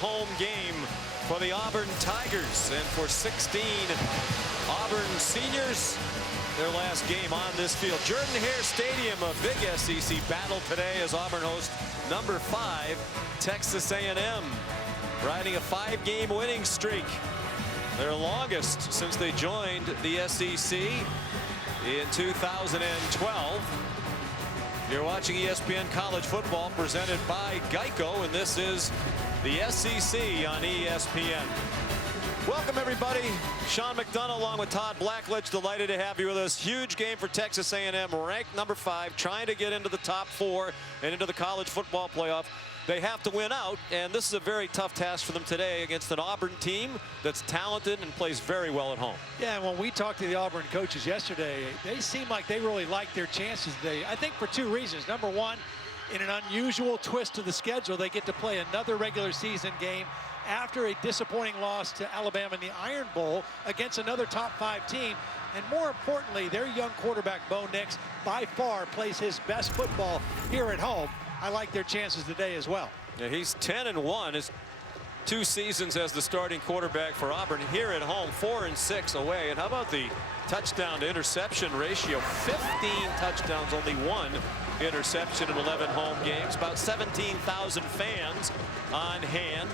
home game for the Auburn Tigers. And for 16 Auburn seniors, their last game on this field. Jordan-Hare Stadium, a big SEC battle today as Auburn hosts number 5, Texas A&M, riding a 5-game winning streak. Their longest since they joined the SEC in 2012. You're watching ESPN College Football presented by Geico, and this is the SEC on ESPN. Welcome, everybody. Sean McDonough along with Todd Blackledge. Delighted to have you with us. Huge game for Texas A&M, ranked number 5, trying to get into the top 4 and into the college football playoff. They have to win out, and this is a very tough task for them today against an Auburn team that's talented and plays very well at home. Yeah, and when we talked to the Auburn coaches yesterday, they seem like they really like their chances today. I think for 2 reasons. Number one, in an unusual twist to the schedule, they get to play another regular season game after a disappointing loss to Alabama in the Iron Bowl against another top 5 team. And more importantly, their young quarterback, Bo Nix, by far plays his best football here at home. I like their chances today as well. Yeah, he's 10-1. His 2 seasons as the starting quarterback for Auburn. Here at home, 4-6 away. And how about the touchdown to interception ratio? 15 touchdowns, only 1 interception in 11 home games. About 17,000 fans on hand.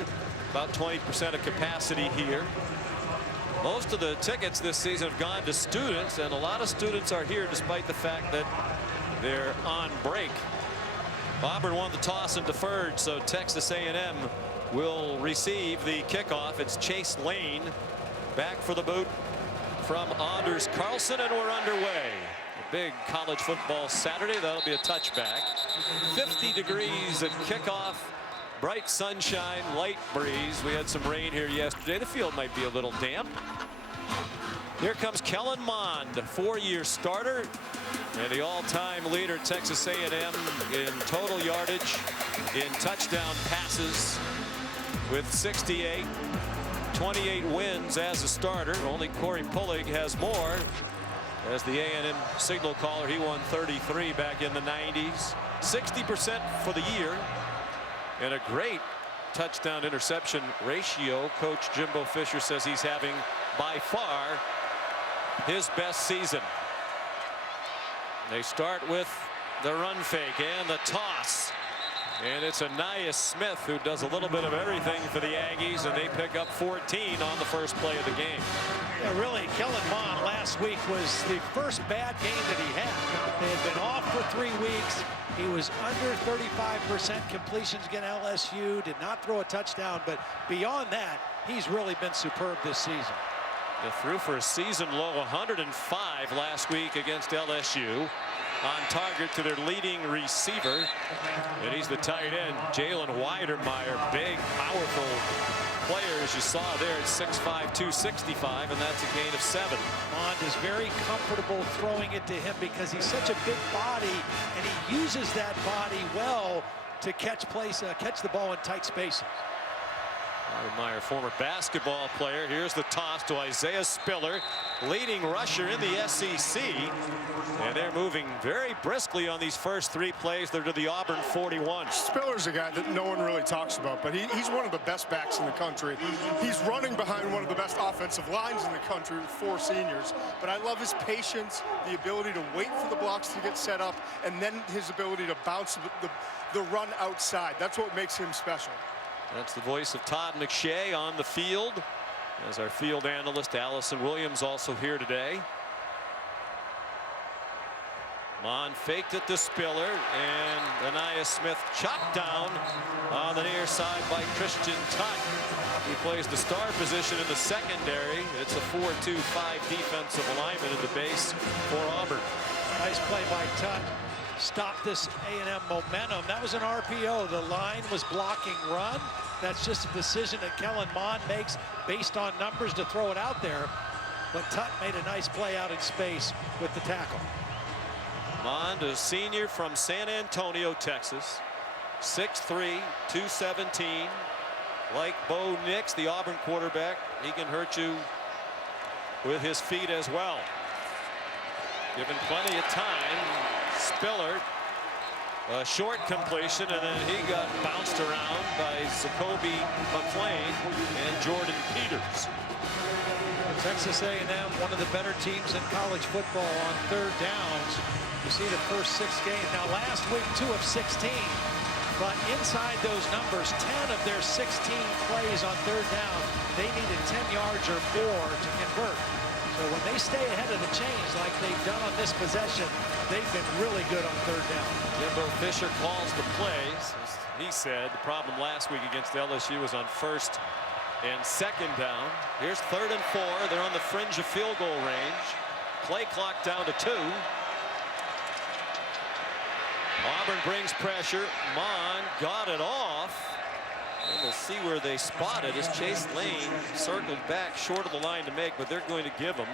About 20% of capacity here. Most of the tickets this season have gone to students, and a lot of students are here despite the fact that they're on break. Auburn won the toss and deferred, so Texas A&M will receive the kickoff. It's Chase Lane back for the boot from Anders Carlson, and we're underway. A big college football Saturday. That'll be a touchback. 50 degrees at kickoff. Bright sunshine, light breeze. We had some rain here yesterday. The field might be a little damp. Here comes Kellen Mond, 4-year starter and the all-time leader, Texas A&M in total yardage, in touchdown passes with 68. 28 wins as a starter. Only Corey Pullig has more. As the A&M signal caller, he won 33 back in the 90s. 60% for the year. And a great touchdown interception ratio. Coach Jimbo Fisher says he's having by far his best season. They start with the run fake and the toss. And it's Anais Smith who does a little bit of everything for the Aggies, and they pick up 14 on the first play of the game. Yeah, really, Kellen Mond last week was the first bad game that he had. They had been off for 3 weeks. He was under 35% completions against LSU, did not throw a touchdown, but beyond that, he's really been superb this season. They threw for a season low 105 last week against LSU. On target to their leading receiver, and he's the tight end, Jalen Weidermeyer. Big, powerful player, as you saw there, at 6'5", 265, and that's a gain of 7. Mond is very comfortable throwing it to him because he's such a big body, and he uses that body well to catch the ball in tight spaces. Weidermeyer, former basketball player. Here's the toss to Isaiah Spiller, leading rusher in the SEC. And they're moving very briskly on these first 3 plays. They're to the Auburn 41. Spiller's a guy that no one really talks about, but he's one of the best backs in the country. He's running behind one of the best offensive lines in the country with 4 seniors. But I love his patience, the ability to wait for the blocks to get set up, and then his ability to bounce the run outside. That's what makes him special. That's the voice of Todd McShay on the field, as our field analyst Allison Williams also here today. Mond faked it to Spiller, and Anais Smith chopped down on the near side by Christian Tutt. He plays the star position in the secondary. It's a 4-2-5 defensive alignment in the base for Auburn. Nice play by Tutt. Stop this A&M momentum. That was an RPO. The line was blocking run. That's just a decision that Kellen Mond makes based on numbers to throw it out there. But Tutt made a nice play out in space with the tackle. Mond, a senior from San Antonio, Texas. 6'3", 217. Like Bo Nix, the Auburn quarterback, he can hurt you with his feet as well. Given plenty of time, Spiller A short completion, and then he got bounced around by Zacoby McClain and Jordan Peters. Texas A&M, one of the better teams in college football on third downs. You see the first 6 games. Now last week 2 of 16, but inside those numbers, 10 of their 16 plays on third down, they needed 10 yards or more to convert. So when they stay ahead of the chains like they've done on this possession, they've been really good on third down. Jimbo Fisher calls the plays. He said the problem last week against LSU was on 1st and 2nd down. Here's 3rd and 4. They're on the fringe of field goal range. Play clock down to 2. Auburn brings pressure. Mon got it off. And we'll see where they spot it as Chase Lane circled back short of the line to make, but they're going to give him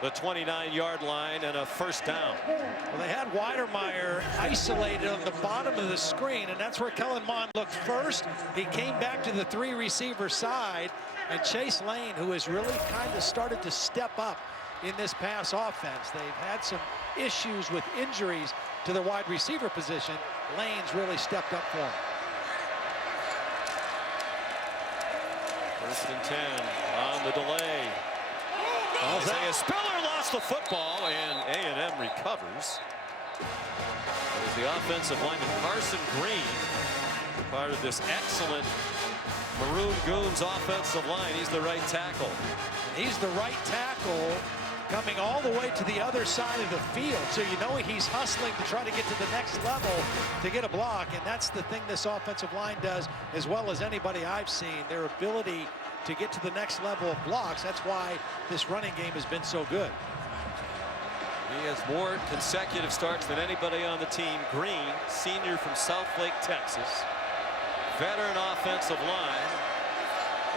the 29-yard line and a 1st down. Well, they had Weidermeyer isolated on the bottom of the screen, and that's where Kellen Mond looked first. He came back to the 3-receiver side, and Chase Lane, who has really kind of started to step up in this pass offense. They've had some issues with injuries to their wide receiver position. Lane's really stepped up for him. 1st and 10 on the delay. Isaiah Spiller lost the football, and A&M recovers. As the offensive lineman Carson Green, part of this excellent Maroon Goons offensive line. He's the right tackle. He's the right tackle coming all the way to the other side of the field. So you know he's hustling to try to get to the next level to get a block. And that's the thing this offensive line does as well as anybody I've seen. Their ability to get to the next level of blocks. That's why this running game has been so good. He has more consecutive starts than anybody on the team. Green, senior from Southlake, Texas. Veteran offensive line.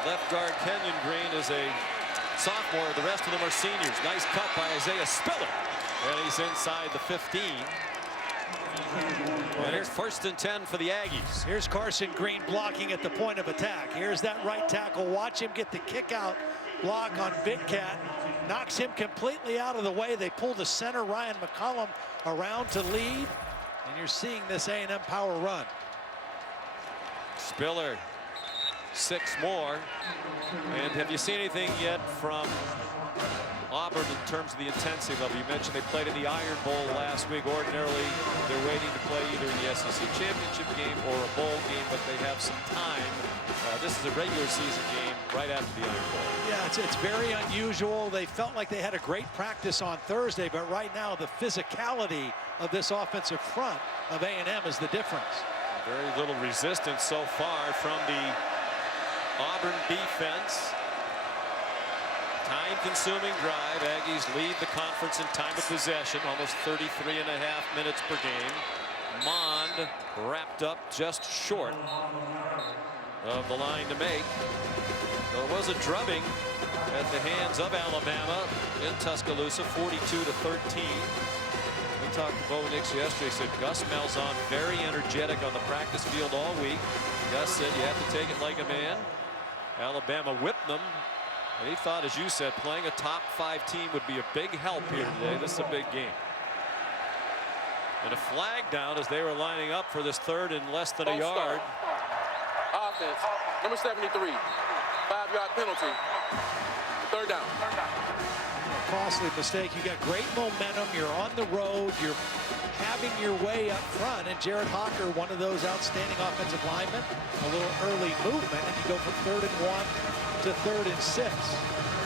Left guard Kenyon Green is a sophomore. The rest of them are seniors. Nice cut by Isaiah Spiller. And he's inside the 15. And it's 1st and 10 for the Aggies. Here's Carson Green blocking at the point of attack. Here's that right tackle. Watch him get the kick out block on Big Cat. Knocks him completely out of the way. They pull the center, Ryan McCollum, around to lead. And you're seeing this A&M power run. Spiller, 6 more. And have you seen anything yet from Auburn in terms of the intensity level? You mentioned they played in the Iron Bowl last week. Ordinarily, they're waiting to play either in the SEC championship game or a bowl game, but they have some time. This is a regular season game right after the Iron Bowl. Yeah, it's very unusual. They felt like they had a great practice on Thursday, but right now the physicality of this offensive front of A&M is the difference. Very little resistance so far from the Auburn defense. Time-consuming drive. Aggies lead the conference in time of possession, almost 33.5 minutes per game. Mond wrapped up just short of the line to make. There was a drubbing at the hands of Alabama in Tuscaloosa, 42-13. We talked to Bo Nix yesterday. Said Gus Malzahn very energetic on the practice field all week. Gus said you have to take it like a man. Alabama whipped them. And he thought, as you said, playing a top 5 team would be a big help here today. This is a big game. And a flag down as they were lining up for this 3rd and less than a yard. Offense, number 73, 5-yard penalty. 3rd down. Costly mistake. You got great momentum. You're on the road. You're having your way up front. And Jared Hocker, one of those outstanding offensive linemen, a little early movement, and you go from 3rd and 1 to 3rd and 6.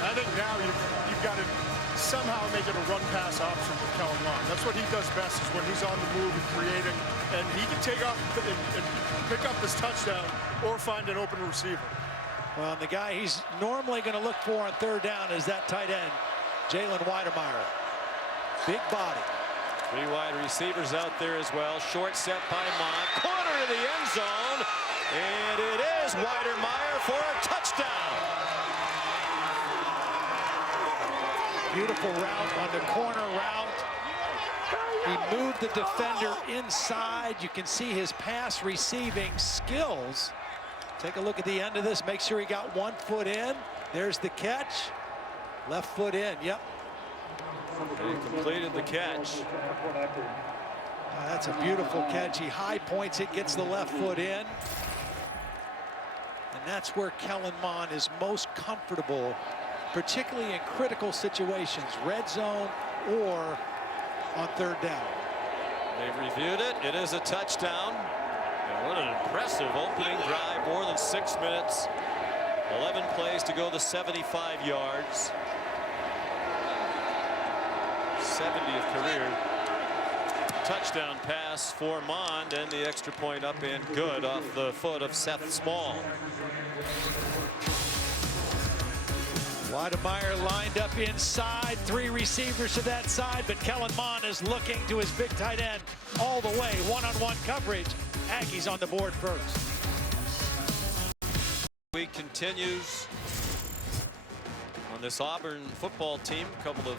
I think now you've got to somehow make it a run-pass option with Kellen Mond. That's what he does best, is when he's on the move and creating, and he can take off and pick up this touchdown or find an open receiver. Well, and the guy he's normally going to look for on 3rd down is that tight end, Jalen Weidermeyer. Big body. 3 wide receivers out there as well. Short set by Mond. Corner of the end zone. And it is Weidermeyer for a touchdown. Beautiful route on the corner route. He moved the defender inside. You can see his pass receiving skills. Take a look at the end of this. Make sure he got 1 foot in. There's the catch. Left foot in. Yep. He completed the catch. That's a beautiful catch. He high points it, gets the left foot in. And that's where Kellen Mond is most comfortable, particularly in critical situations, red zone or on third down. They've reviewed it. It is a touchdown. And what an impressive opening drive, more than 6 minutes. 11 plays to go to 75 yards. 70th career touchdown pass for Mond, and the extra point up and good off the foot of Seth Small. Weidemeyer lined up inside, 3 receivers to that side, but Kellen Mond is looking to his big tight end all the way. One-on-one coverage. Aggies on the board first. Week continues on this Auburn football team. A couple of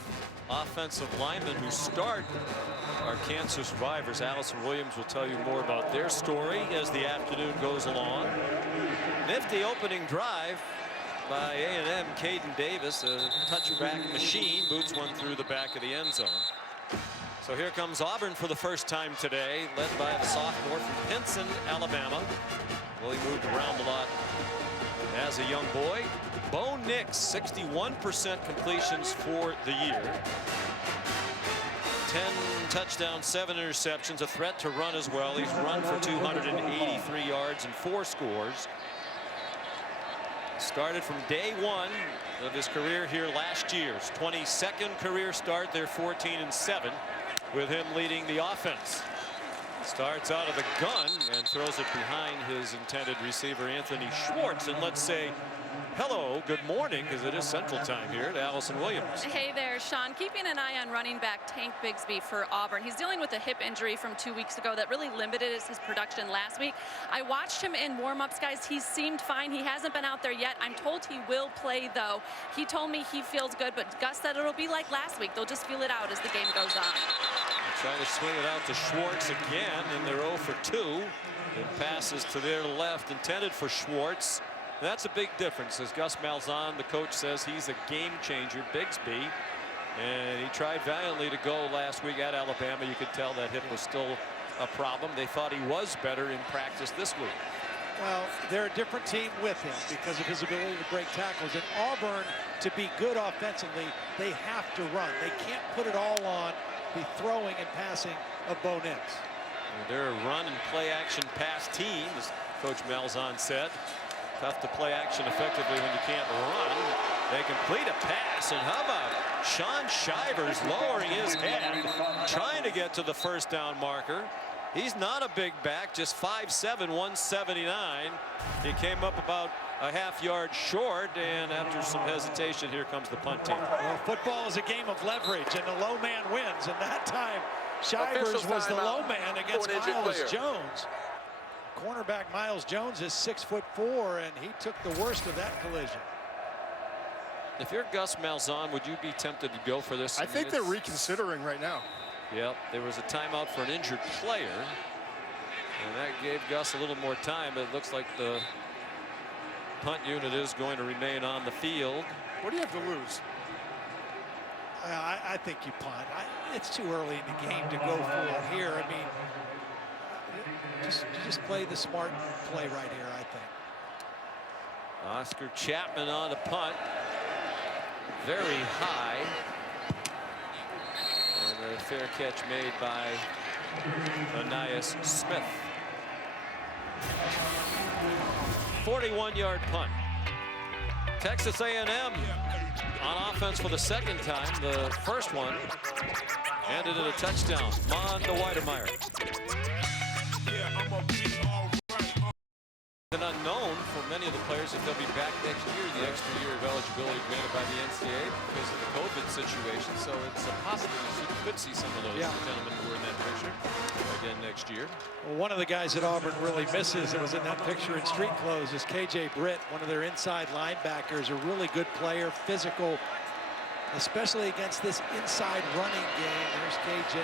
offensive linemen who start are cancer survivors. Allison Williams will tell you more about their story as the afternoon goes along. Nifty opening drive by A&M. Caden Davis, a touchback machine, boots one through the back of the end zone. So here comes Auburn for the first time today, led by the sophomore from Pinson, Alabama. Well, he moved around a lot as a young boy. Bo Nix, 61% completions for the year. 10 touchdowns, 7 interceptions, a threat to run as well. He's run for 283 yards and 4 scores. Started from day one of his career here last year's 22nd career start. They're 14-7 with him leading the offense. Starts out of the gun and throws it behind his intended receiver, Anthony Schwartz. And let's say hello, good morning, because it is Central Time here, to Allison Williams. Hey there, Sean. Keeping an eye on running back Tank Bigsby for Auburn. He's dealing with a hip injury from 2 weeks ago that really limited his production last week. I watched him in warm-ups, guys. He seemed fine. He hasn't been out there yet. I'm told he will play, though. He told me he feels good, but Gus said it'll be like last week. They'll just feel it out as the game goes on. Trying to swing it out to Schwartz again, and they're 0 for 2. And passes to their left, intended for Schwartz. That's a big difference, as Gus Malzahn, the coach, says he's a game changer, Bigsby. And he tried valiantly to go last week at Alabama. You could tell that hip was still a problem. They thought he was better in practice this week. Well, they're a different team with him because of his ability to break tackles. And Auburn, to be good offensively, they have to run. They can't put it all on the throwing and passing of Bo Nix. They're a run and play action pass team, as Coach Malzahn said. Tough to play action effectively when you can't run. They complete a pass, and how about Sean Shivers lowering his head, trying to get to the first down marker. He's not a big back, just 5'7", 179. He came up about a half yard short, and after some hesitation, here comes the punt team. Well, football is a game of leverage, and the low man wins. And that time, Shivers was the low man against Miles Jones. Cornerback Miles Jones is 6'4", and he took the worst of that collision. If you're Gus Malzahn, would you be tempted to go for this? I think they're reconsidering right now. Yep, there was a timeout for an injured player, and that gave Gus a little more time, but it looks like the punt unit is going to remain on the field. What do you have to lose? I think you punt. It's too early in the game to go for it here. I mean, just play the smart play right here, I think. Oscar Chapman on the punt. Very high. And a fair catch made by Anias Smith. 41-yard punt. Texas A&M on offense for the second time. The first one ended in a touchdown. Mond to Weidemeyer. An unknown for many of the players if they'll be back next year. The extra year of eligibility granted by the NCAA because of the COVID situation. So it's a possibility you could see some of those gentlemen who were in that picture again next year. Well, one of the guys that Auburn really misses that was in that picture in street clothes is KJ Britt, one of their inside linebackers, a really good player, physical, especially against this inside running game. There's KJ,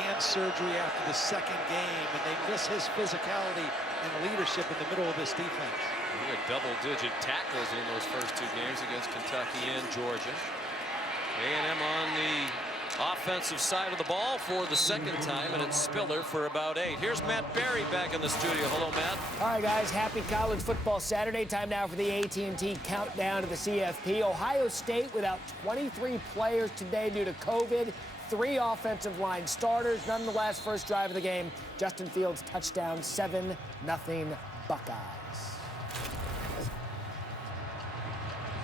hand surgery after the second game, and they miss his physicality and leadership in the middle of this defense. He had double-digit tackles in those first 2 games against Kentucky and Georgia. A&M on the offensive side of the ball for the second time, and it's Spiller for about 8. Here's Matt Berry back in the studio. Hello, Matt. All right, guys, happy college football Saturday. Time now for the AT&T countdown to the CFP. Ohio State without 23 players today due to COVID. 3 offensive line starters. Nonetheless, first drive of the game, Justin Fields touchdown, 7-0 Buckeyes.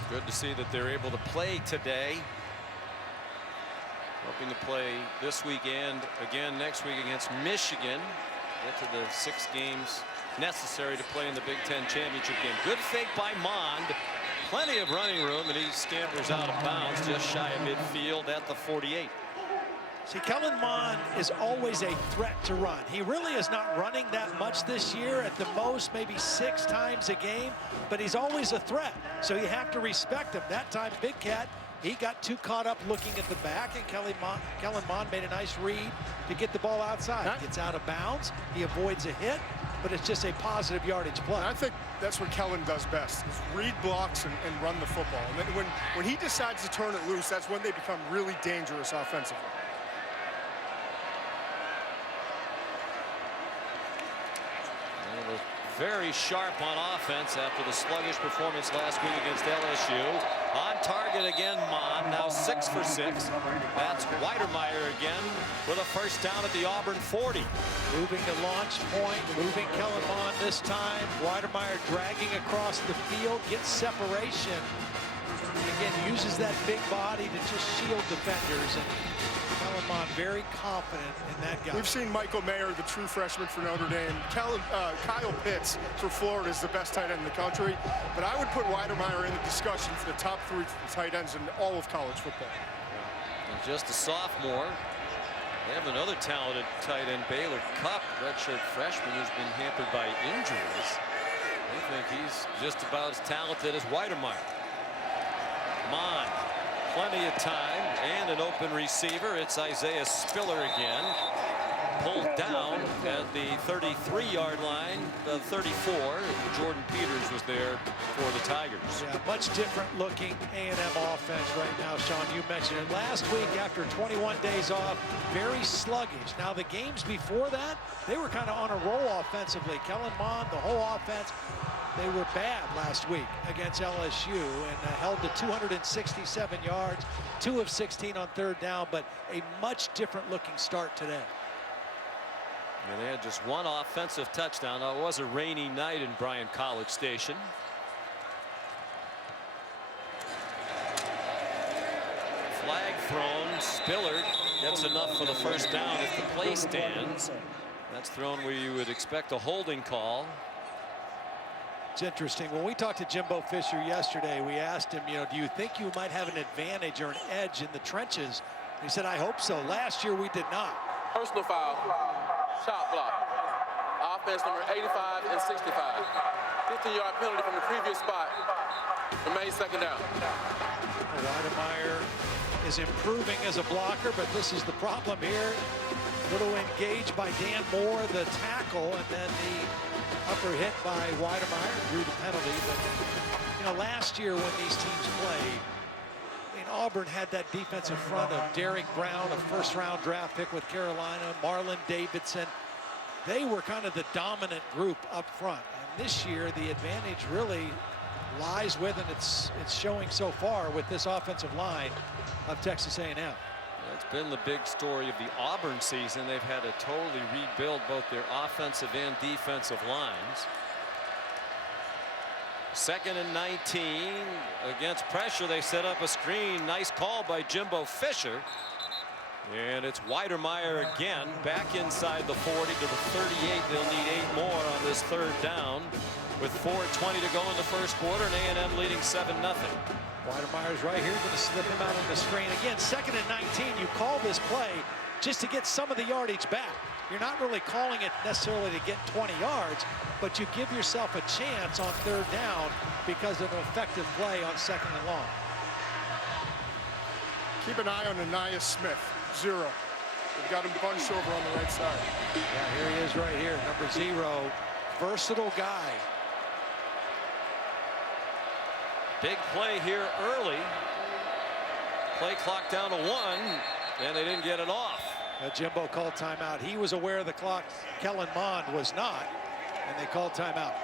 Good to see that they're able to play today. Hoping to play this weekend again next week against Michigan. Get to the 6 games necessary to play in the Big Ten championship game. Good fake by Mond. Plenty of running room, and he scampers out of bounds just shy of midfield at the 48. See, Kellen Mond is always a threat to run. He really is not running that much this year, at the most maybe 6 times a game, but he's always a threat, so you have to respect him. That time, Big Cat, he got too caught up looking at the back, and Kellen Mond made a nice read to get the ball outside. Gets out of bounds, he avoids a hit, but it's just a positive yardage play. And I think that's what Kellen does best, is read blocks and run the football. And then when he decides to turn it loose, that's when they become really dangerous offensively. Very sharp on offense after the sluggish performance last week against LSU. On target again, Mond, now 6 for 6. That's Weidermeyer again with a first down at the Auburn 40. Moving to launch point, moving Kellen Mond this time. Weidermeyer dragging across the field, gets separation. Again, uses that big body to just shield defenders. And Kellen Mond very confident in that guy. We've seen Michael Mayer, the true freshman for Notre Dame. Kyle Pitts for Florida is the best tight end in the country. But I would put Weidermeyer in the discussion for the top 3 tight ends in all of college football. And just a sophomore. They have another talented tight end, Baylor Cupp, redshirt freshman, who's been hampered by injuries. They think he's just about as talented as Weidermeyer. Mond. Plenty of time and an open receiver. It's Isaiah Spiller again. Pulled down at the 33-yard line, the 34. Jordan Peters was there for the Tigers. Yeah, much different looking A&M offense right now, Sean. You mentioned it. Last week, after 21 days off, very sluggish. Now, the games before that, they were kind of on a roll offensively. Kellen Mond, the whole offense, they were bad last week against LSU and held to 267 yards, 2 of 16 on 3rd down, but a much different looking start today. Yeah, they had just 1 offensive touchdown. Now, it was a rainy night in Bryan College Station. Flag thrown. Spiller gets enough for the first down if the play stands. That's thrown where you would expect a holding call. It's interesting. When we talked to Jimbo Fisher yesterday, we asked him, do you think you might have an advantage or an edge in the trenches? He said, I hope so. Last year, we did not. Personal foul. Shot block. Offense number 85 and 65. 15-yard penalty from the previous spot. Remains 2nd down. Weidermeyer is improving as a blocker, but this is the problem here. Little engaged by Dan Moore, the tackle, and then the upper hit by Weidermeyer, drew the penalty. But last year when these teams played, Auburn had that defensive front of Derek Brown, a first-round draft pick with Carolina, Marlon Davidson. They were kind of the dominant group up front. And this year, the advantage really lies with, and it's showing so far with this offensive line of Texas A&M. That's been the big story of the Auburn season. They've had to totally rebuild both their offensive and defensive lines. 2nd and 19. Against pressure, they set up a screen. Nice call by Jimbo Fisher. And it's Weidermeyer again, back inside the 40 to the 38. They'll need 8 more on this 3rd down with 4:20 to go in the first quarter, and A&M leading 7-0. Weidermeyer's right here, going to slip him out on the screen. Again, 2nd and 19. You call this play just to get some of the yardage back. You're not really calling it necessarily to get 20 yards, but you give yourself a chance on 3rd down because of an effective play on 2nd and long. Keep an eye on Anaya Smith, 0. They've got him bunched over on the right side. Yeah, here he is right here, number 0. Versatile guy. Big play here early. Play clock down to 1. and they didn't get it off. Jimbo called timeout. He was aware of the clock. Kellen Mond was not, and they called timeout.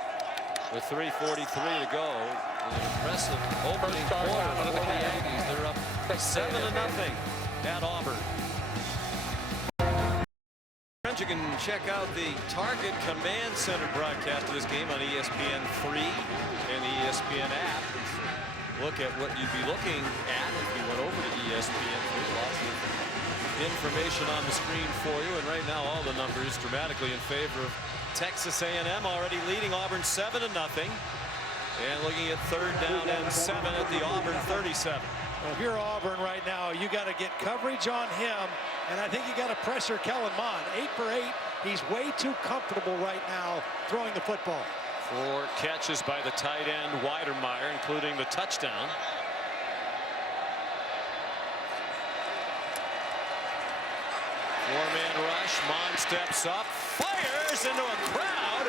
With 3:43 to go, an impressive opening quarter for the Aggies. They're up 7-0 at Auburn. You can check out the Target Command Center broadcast of this game on ESPN 3 and the ESPN app. Look at what you'd be looking at if you went over to ESPN 3. Lots of information on the screen for you, and right now all the numbers dramatically in favor of Texas A&M, already leading Auburn 7-0, and looking at 3rd down and 7 at the Auburn 37. Well, if you're Auburn right now, you got to get coverage on him, and I think you got to pressure Kellen Mond. 8 for 8. He's way too comfortable right now throwing the football. 4 catches by the tight end Weidermeyer, including the touchdown. Four-man rush. Mond steps up, fires into a crowd,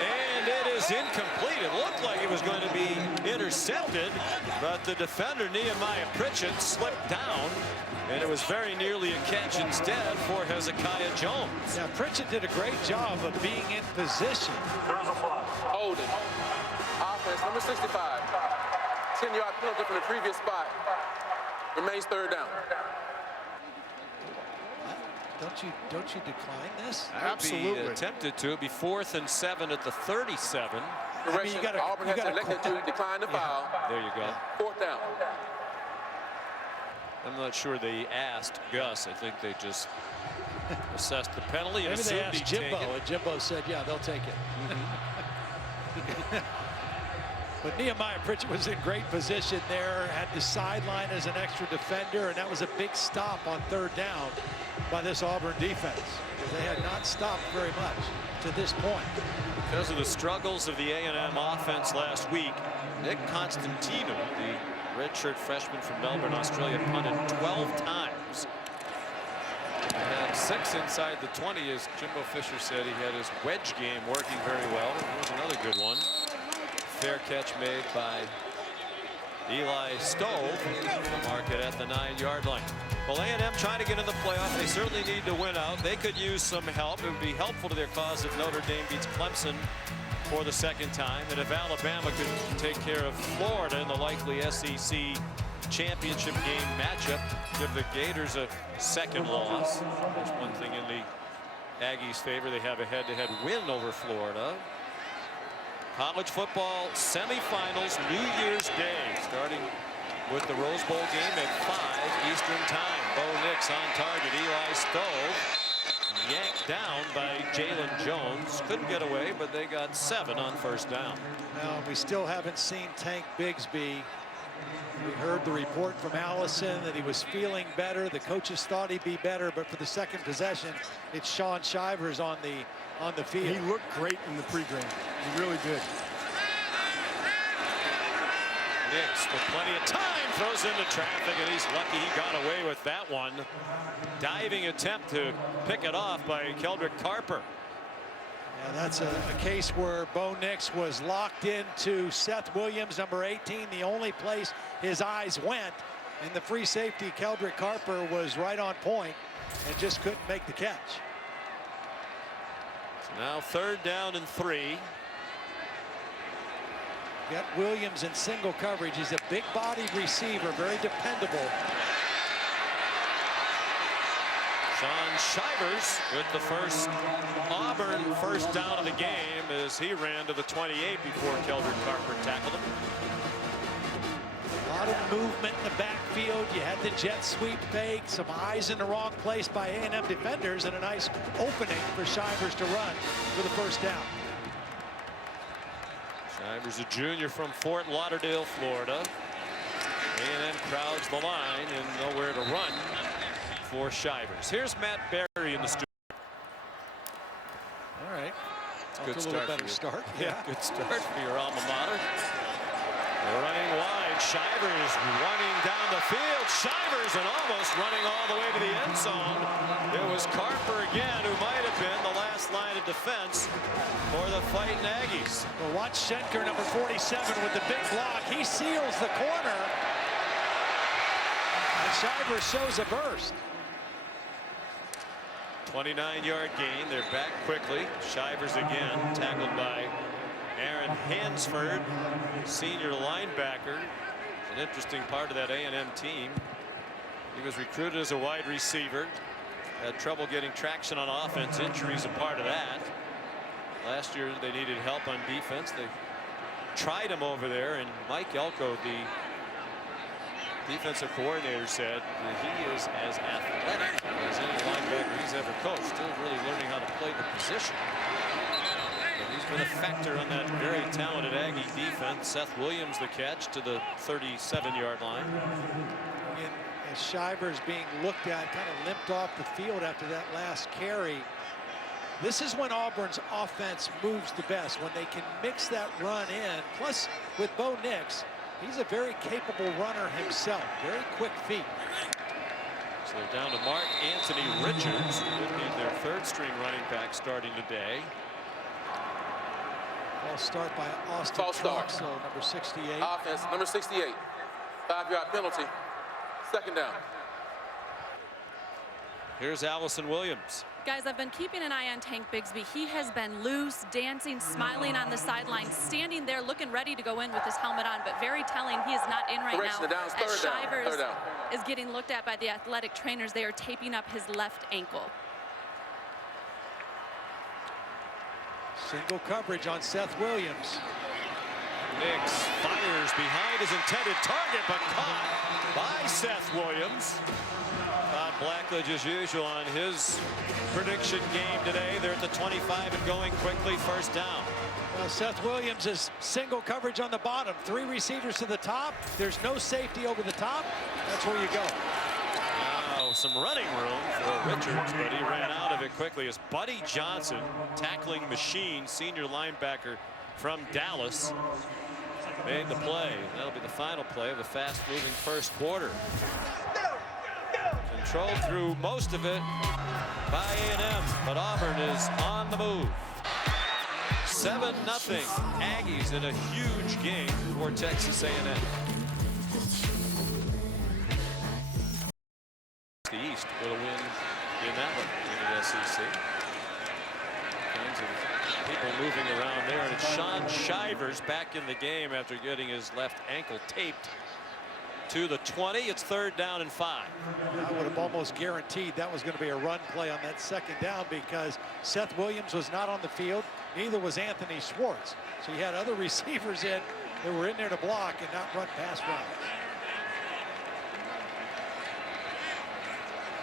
and it is incomplete. It looked like it was going to be intercepted, but the defender Nehemiah Pritchett slipped down, and it was very nearly a catch instead for Hezekiah Jones. Yeah, Pritchett did a great job of being in position. Holding. Offense, number 65. 10-yard penalty from the previous spot. Remains 3rd down. Don't you decline this? Absolutely. Be attempted to. It'd be 4th and 7 at the 37. Correction, Auburn has elected to decline the foul. There you go. 4th down. I'm not sure they asked Gus. I think they just assessed the penalty and Maybe they assumed asked he'd take Jimbo, it. and Jimbo said, yeah, they'll take it. But Nehemiah Pritchett was in great position there, had the sideline as an extra defender, and that was a big stop on 3rd down by this Auburn defense. They had not stopped very much to this point. Because of the struggles of the A&M offense last week, Nick Constantino, the redshirt freshman from Melbourne, Australia, punted 12 times. He had 6 inside the 20, as Jimbo Fisher said. He had his wedge game working very well. Here's another good one. Fair catch made by Eli Stove. The market at the 9-yard line. Well, A&M trying to get in the playoff. They certainly need to win out. They could use some help. It would be helpful to their cause if Notre Dame beats Clemson for the 2nd time. And if Alabama could take care of Florida in the likely SEC championship game matchup, give the Gators a 2nd loss. There's one thing in the Aggies' favor. They have a head-to-head win over Florida. College football semifinals, New Year's Day, starting with the Rose Bowl game at 5 Eastern time. Bo Nix on target. Eli Stove yanked down by Jalen Jones. Couldn't get away, but they got 7 on 1st down. Now, we still haven't seen Tank Bigsby. We heard the report from Allison that he was feeling better. The coaches thought he'd be better, but for the 2nd possession, it's Sean Shivers on the field. He looked great in the pregame. He really did. Nix with plenty of time throws into traffic, and he's lucky he got away with that one. Diving attempt to pick it off by Keldrick Carper. Yeah, that's a case where Bo Nix was locked into Seth Williams, number 18, the only place his eyes went, and the free safety Keldrick Carper was right on point and just couldn't make the catch. So now 3rd down and 3. Got Williams in single coverage. He's a big-bodied receiver, very dependable. Sean Shivers with the first Auburn 1st down of the game as he ran to the 28 before Keldrick Carper tackled him. A lot of movement in the backfield. You had the jet sweep fake, some eyes in the wrong place by A&M defenders, and a nice opening for Shivers to run for the 1st down. Shivers, a junior from Fort Lauderdale, Florida. A&M crowds the line and nowhere to run for Shivers. Here's Matt Berry in the studio. All right. It's a good little start. better start. Yeah, good start for your alma mater. They're running wide. Shivers running down the field. Shivers and almost running all the way to the end zone. It was Carper again, who might have been the last line of defense for the Fighting Aggies. Well, watch Schenker, number 47, with the big block. He seals the corner. And Shivers shows a burst. 29-yard gain. They're back quickly. Shivers again, tackled by Aaron Hansford, senior linebacker. An interesting part of that A&M team. He was recruited as a wide receiver. Had trouble getting traction on offense. Injuries a part of that. Last year they needed help on defense. They tried him over there, and Mike Elko, the defensive coordinator, said that he is as athletic as any linebacker he's ever coached. Still really learning how to play the position. But he's been a factor on that very talented Aggie defense. Seth Williams the catch to the 37-yard line. Again, as Shivers being looked at, kind of limped off the field after that last carry. This is when Auburn's offense moves the best, when they can mix that run in. Plus, with Bo Nix, he's a very capable runner himself. Very quick feet. So they're down to Mark Anthony Richards, who would be their third-string running back starting today. False start by Austin False start. Troxel, number 68. Offense, number 68. 5-yard penalty. Second down. Here's Allison Williams. Guys, I've been keeping an eye on Tank Bigsby. He has been loose, dancing, smiling on the sideline, standing there looking ready to go in with his helmet on, but very telling he is not in right Correction, now. the down's As third down. Shivers Third down. is getting looked at by the athletic trainers. They are taping up his left ankle. Single coverage on Seth Williams. Nix fires behind his intended target, but caught by Seth Williams. Todd Blackledge, as usual, on his prediction game today. They're at the 25 and going quickly. First down. Well, Seth Williams is single coverage on the bottom. 3 receivers to the top. There's no safety over the top. That's where you go. Now some running room for Richards, but he ran out of it quickly as Buddy Johnson, tackling machine, senior linebacker from Dallas, made the play. That'll be the final play of the fast-moving first quarter. Controlled through most of it by A&M, but Auburn is on the move. 7-0 Aggies in a huge game for Texas A&M. The East with a win in that one in the SEC. Kinds of people moving around there, and it's Sean Shivers back in the game after getting his left ankle taped to the 20. It's third down and 5. I would have almost guaranteed that was going to be a run play on that second down because Seth Williams was not on the field. Neither was Anthony Schwartz. So you had other receivers in that were in there to block and not run pass routes.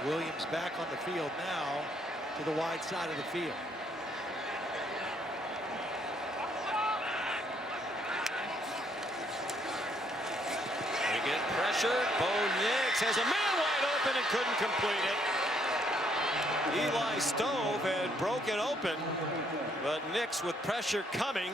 Williams back on the field now to the wide side of the field. They get pressure. Bo Nix has a man wide open and couldn't complete it. Eli Stove had broken open, but Nix, with pressure coming,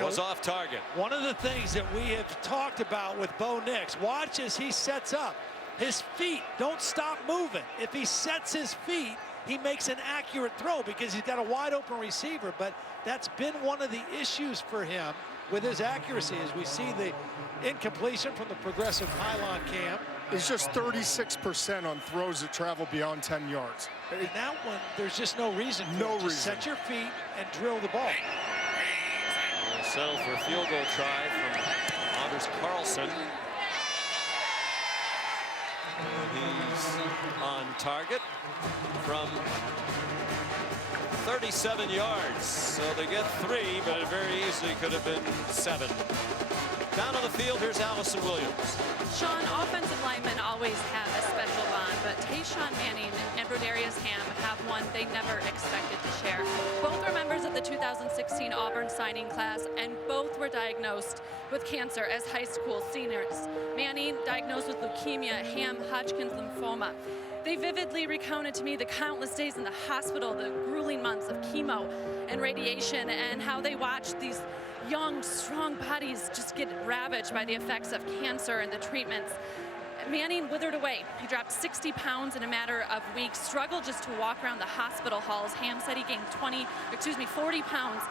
was off target. One of the things that we have talked about with Bo Nix, watch as he sets up. His feet don't stop moving. If he sets his feet, he makes an accurate throw because he's got a wide open receiver. But that's been one of the issues for him with his accuracy, as we see the incompletion from the progressive pylon cam. It's just 36% on throws that travel beyond 10 yards. In that one, there's just no reason for it. Just set your feet and drill the ball. We'll settle for a field goal try from Anders Carlson. He's on target from 37 yards. So they get 3, but it very easily could have been 7. Down on the field, here's Allison Williams. Sean, offensive linemen always have a special bond, but Tayshawn Manning and Brodarius Ham have one they never expected to share. Both are members of the 2016 Auburn signing class, and both were diagnosed with cancer as high school seniors. Manning diagnosed with leukemia, Ham Hodgkin's lymphoma. They vividly recounted to me the countless days in the hospital, the grueling months of chemo and radiation, and how they watched these young, strong bodies just get ravaged by the effects of cancer and the treatments. Manning withered away. He dropped 60 pounds in a matter of weeks, struggled just to walk around the hospital halls. Ham said he gained 40 pounds.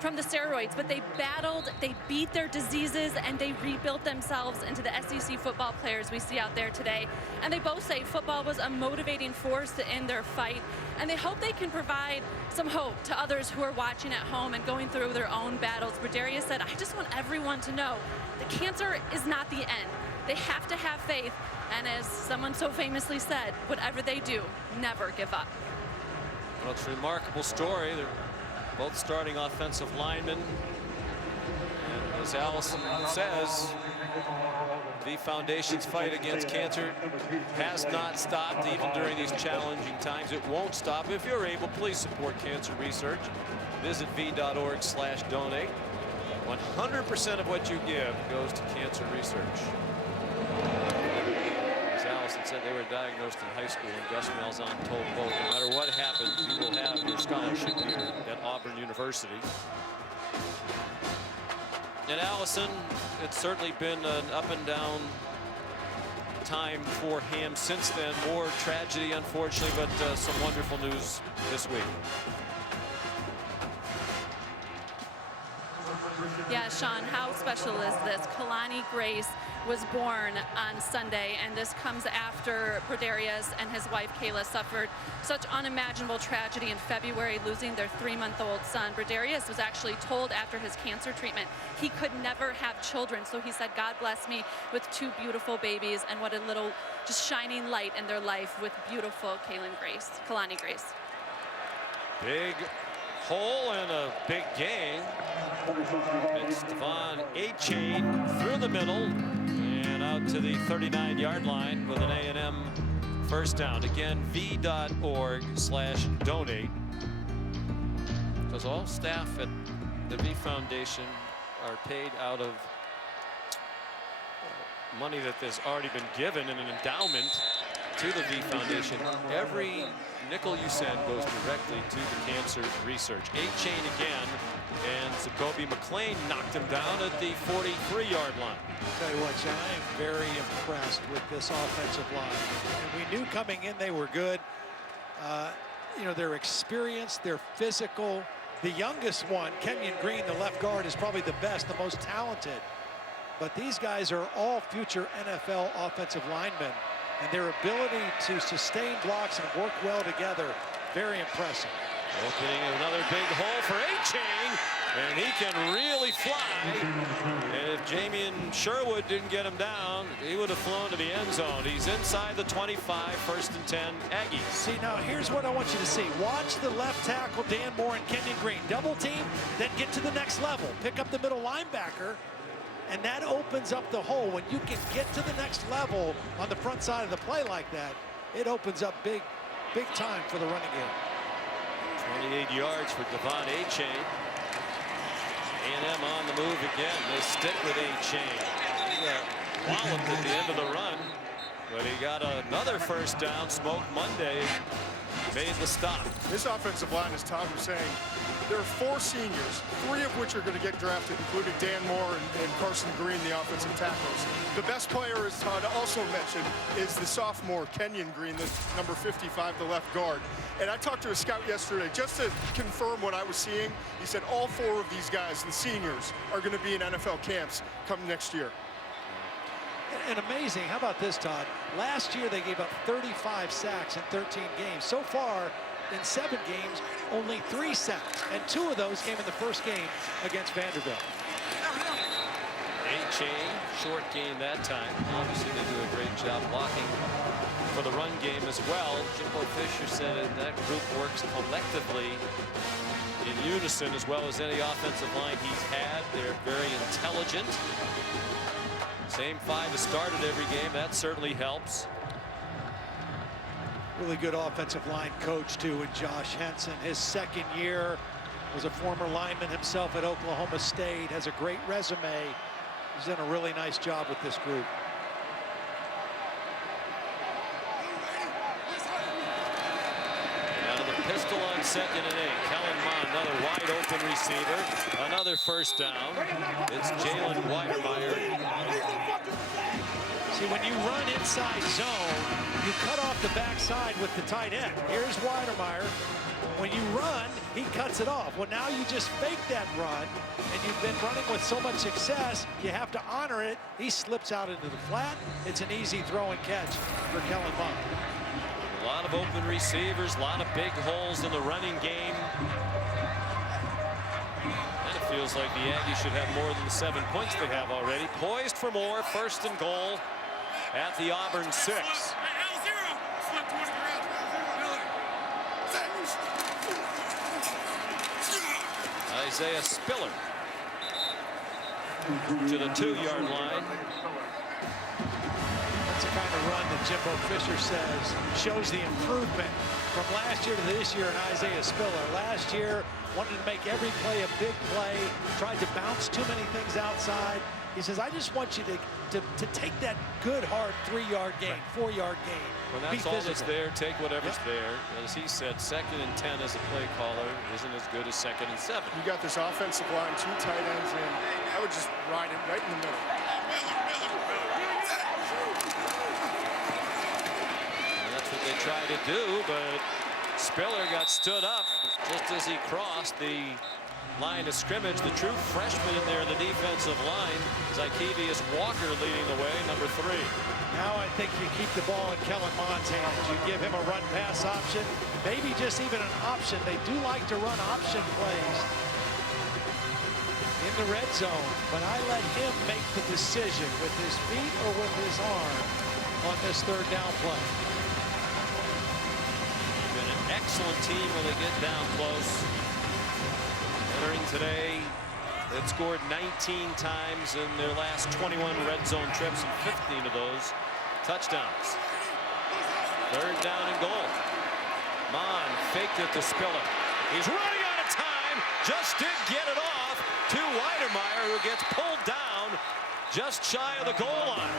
from the steroids, but they battled, they beat their diseases, and they rebuilt themselves into the SEC football players we see out there today. And they both say football was a motivating force in their fight, and they hope they can provide some hope to others who are watching at home and going through their own battles. Broderius said, I just want everyone to know that cancer is not the end. They have to have faith, and as someone so famously said, whatever they do, never give up. Well, it's a remarkable story. They're both starting offensive linemen. And as Allison says, the foundation's fight against cancer has not stopped even during these challenging times. It won't stop. If you're able, please support cancer research. Visit v.org/donate. 100% of what you give goes to cancer research. As Allison said, they were diagnosed in high school, and Gus Malzahn told both, no matter what happens, you will have your scholarship here at Auburn University. And Allison, it's certainly been an up and down time for him since then. More tragedy, unfortunately, but some wonderful news this week. Yeah, Sean, how special is this? Kalani Grace was born on Sunday, and this comes after Broderius and his wife Kayla suffered such unimaginable tragedy in February, losing their 3-month-old son. Broderius was actually told after his cancer treatment he could never have children, so he said, God bless me with 2 beautiful babies, and what a little just shining light in their life with beautiful Kalani Grace. Big hole and a big gain. It's Devon A-Chain through the middle and out to the 39-yard line with an A&M first down. Again, v.org/donate. Because all staff at the V Foundation are paid out of money that has already been given in an endowment to the V Foundation. Every nickel you send goes directly to the cancer research. A-Chain again, and Zacoby McClain knocked him down at the 43-yard line. I'll tell you what, John, I am very impressed with this offensive line. And we knew coming in they were good. You know, they're experienced, they're physical. The youngest one, Kenyon Green, the left guard, is probably the best, the most talented. But these guys are all future NFL offensive linemen. And their ability to sustain blocks and work well together, very impressive. Opening another big hole for A-Chain, and he can really fly. And if Jamian Sherwood didn't get him down, he would have flown to the end zone. He's inside the 25, 1st and 10, Aggies. See, now here's what I want you to see. Watch the left tackle, Dan Moore and Kenyon Green. Double team, then get to the next level. Pick up the middle linebacker. And that opens up the hole. When you can get to the next level on the front side of the play like that, it opens up big time for the running game. 28 yards for Devon A-Chain. A&M on the move again. They stick with A-Chain. He got walloped at the end of the run, but he got another first down. Smoke Monday made the stop. This offensive line, as Todd was saying, there are 4 seniors, 3 of which are going to get drafted, including Dan Moore and Carson Green, the offensive tackles. The best player, as Todd also mentioned, is the sophomore Kenyon Green, the number 55, the left guard. And I talked to a scout yesterday just to confirm what I was seeing. He said all 4 of these guys, the seniors, are going to be in NFL camps come next year. And amazing, how about this, Todd? Last year they gave up 35 sacks in 13 games. So far, in 7 games, only 3 sacks, and 2 of those came in the first game against Vanderbilt. A-Chain, short gain that time. Obviously, they do a great job blocking for the run game as well. Jimbo Fisher said that group works collectively in unison as well as any offensive line he's had. They're very intelligent. Same 5 has started every game. That certainly helps. Really good offensive line coach, too, and Josh Henson. His 2nd year, was a former lineman himself at Oklahoma State, has a great resume. He's done a really nice job with this group. Out of the pistol on 2nd and 8. Kellen Mond, another wide open receiver. Another first down. It's Jalen Weidermeyer. See, when you run inside zone, you cut off the backside with the tight end. Here's Weidermeyer. When you run, he cuts it off. Well, now you just fake that run, and you've been running with so much success, you have to honor it. He slips out into the flat. It's an easy throw and catch for Kellen Mond. A lot of open receivers, a lot of big holes in the running game. And it feels like the Aggies should have more than the 7 points they have already. Poised for more, 1st and goal at the Auburn 6. Isaiah Spiller to the 2-yard line. That's the kind of run that Jimbo Fisher says shows the improvement from last year to this year in Isaiah Spiller. Last year, wanted to make every play a big play, tried to bounce too many things outside. He says, I just want you to take that good, hard 3-yard gain, 4-yard gain. When that's all that's there, take whatever's there. As he said, 2nd and 10 as a play caller isn't as good as 2nd and 7. You got this offensive line, 2 tight ends in. I would just ride it right in the middle. And that's what they tried to do, but Spiller got stood up just as he crossed the line of scrimmage. The true freshman in there in the defensive line, Zykevius Walker leading the way, number 3. Now I think you keep the ball in Kellen Mond's hands. You give him a run-pass option, maybe just even an option. They do like to run option plays in the red zone, but I let him make the decision with his feet or with his arm on this 3rd down play. Been an excellent team when they get down close. Entering today, they've scored 19 times in their last 21 red zone trips, and 15 of those touchdowns. 3rd down and goal. Mond faked it to Spiller. He's running out of time. Just did get it off to Weidermeyer, who gets pulled down just shy of the goal line.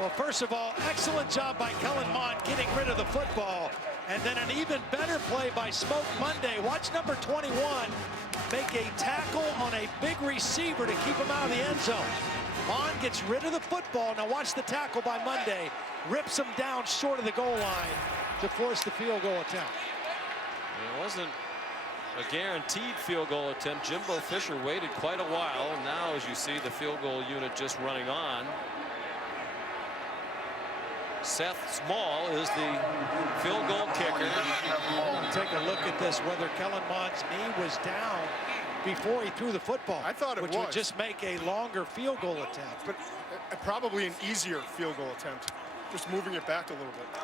Well, first of all, excellent job by Kellen Mond getting rid of the football. And then an even better play by Smoke Monday. Watch number 21 make a tackle on a big receiver to keep him out of the end zone. Mond gets rid of the football. Now watch the tackle by Monday. Rips him down short of the goal line to force the field goal attempt. It wasn't a guaranteed field goal attempt. Jimbo Fisher waited quite a while. Now, as you see, the field goal unit just running on. Seth Small is the field goal kicker. Take a look at this, whether Kellen Mond's knee was down before he threw the football. I thought it which was. would just make a longer field goal attempt. But probably an easier field goal attempt, just moving it back a little bit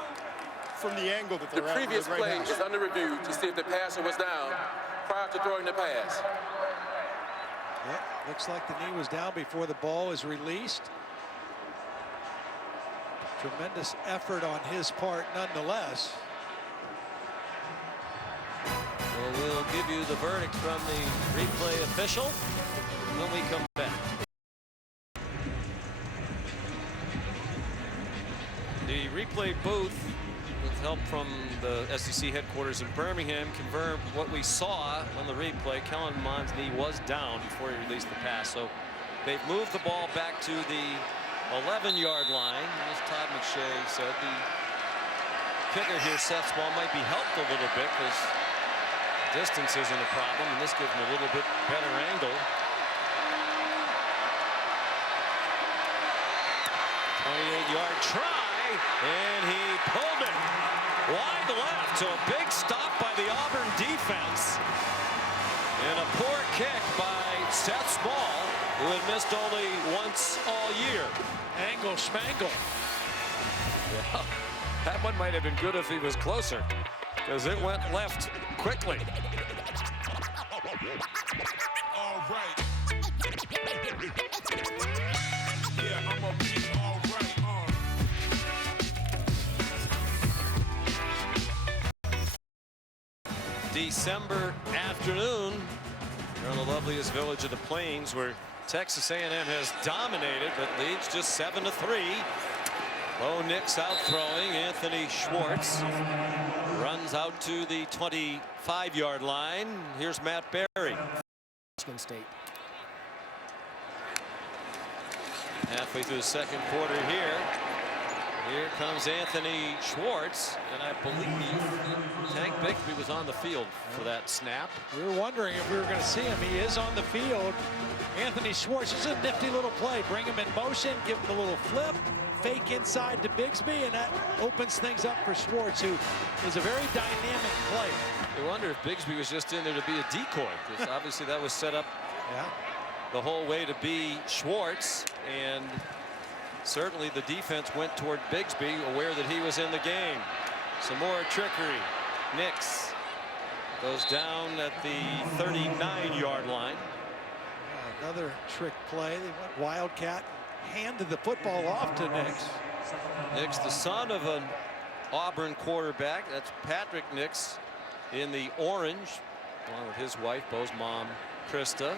from the angle that they're The at. previous right play now. is under review to see if the passer was down prior to throwing the pass. Yep, looks like the knee was down before the ball is released. Tremendous effort on his part nonetheless. Well, we'll give you the verdict from the replay official when we come back. The replay booth, with help from the SEC headquarters in Birmingham, confirmed what we saw on the replay. Kellen Mond's knee was down before he released the pass. So they've moved the ball back to the 11-yard line. As Todd McShay said, the kicker here, Seth Small, might be helped a little bit because distance isn't a problem, and this gives him a little bit better angle. 28-yard try, and he pulled it wide left. So a big stop by the Auburn defense, and a poor kick by Seth Small, who had missed only once all year. Angle schmangle. Yeah, that one might have been good if he was closer, because it went left quickly. All right. Yeah, I'm gonna be all right. December afternoon, we're in the loveliest village of the Plains, where Texas A&M has dominated, but leads just 7-3. Bo Nix out throwing. Anthony Schwartz runs out to the 25-yard line. Here's Matt Berry. Michigan State. Halfway through the second quarter here. Here comes Anthony Schwartz, and I believe Tank Bigsby was on the field for that snap. We were wondering if we were going to see him. He is on the field. Anthony Schwartz is a nifty little play. Bring him in motion, give him a little flip, fake inside to Bigsby, and that opens things up for Schwartz, who is a very dynamic player. I wonder if Bigsby was just in there to be a decoy, because obviously that was set up the whole way to be Schwartz, and certainly the defense went toward Bigsby, aware that he was in the game. Some more trickery. Nix goes down at the 39-yard line. Another trick play. They went wildcat, handed the football off to Nix. Nix, the son of an Auburn quarterback. That's Patrick Nix in the orange, along with his wife, Bo's mom, Krista.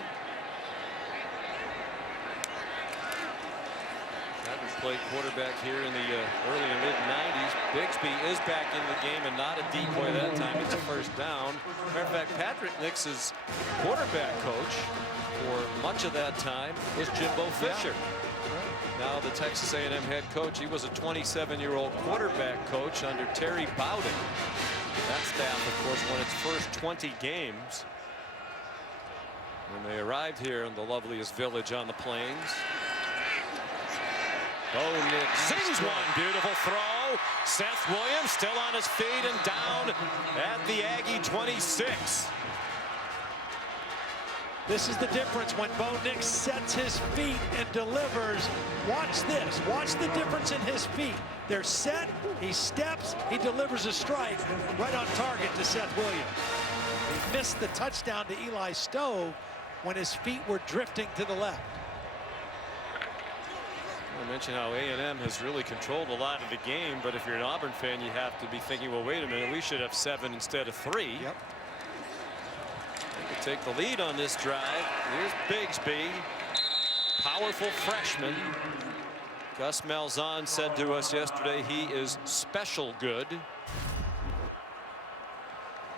Patrick played quarterback here in the early and mid-90s. Bigsby is back in the game and not a decoy that time. It's a first down. Matter of fact, Patrick Nix's quarterback coach for much of that time was Jimbo Fisher. Now the Texas A&M head coach. He was a 27-year-old quarterback coach under Terry Bowden. That staff, of course, won its first 20 games when they arrived here in the loveliest village on the plains. Bo Nix zings one. Beautiful throw. Seth Williams still on his feet and down at the Aggie 26. This is the difference when Bo Nix sets his feet and delivers. Watch this. Watch the difference in his feet. They're set. He steps. He delivers a strike right on target to Seth Williams. He missed the touchdown to Eli Stove when his feet were drifting to the left. I mentioned how A&M has really controlled a lot of the game, but if you're an Auburn fan, you have to be thinking, well, wait a minute, we should have 7 instead of 3. Yep. They could take the lead on this drive. Here's Bigsby, powerful freshman. Gus Malzahn said to us yesterday he is special good.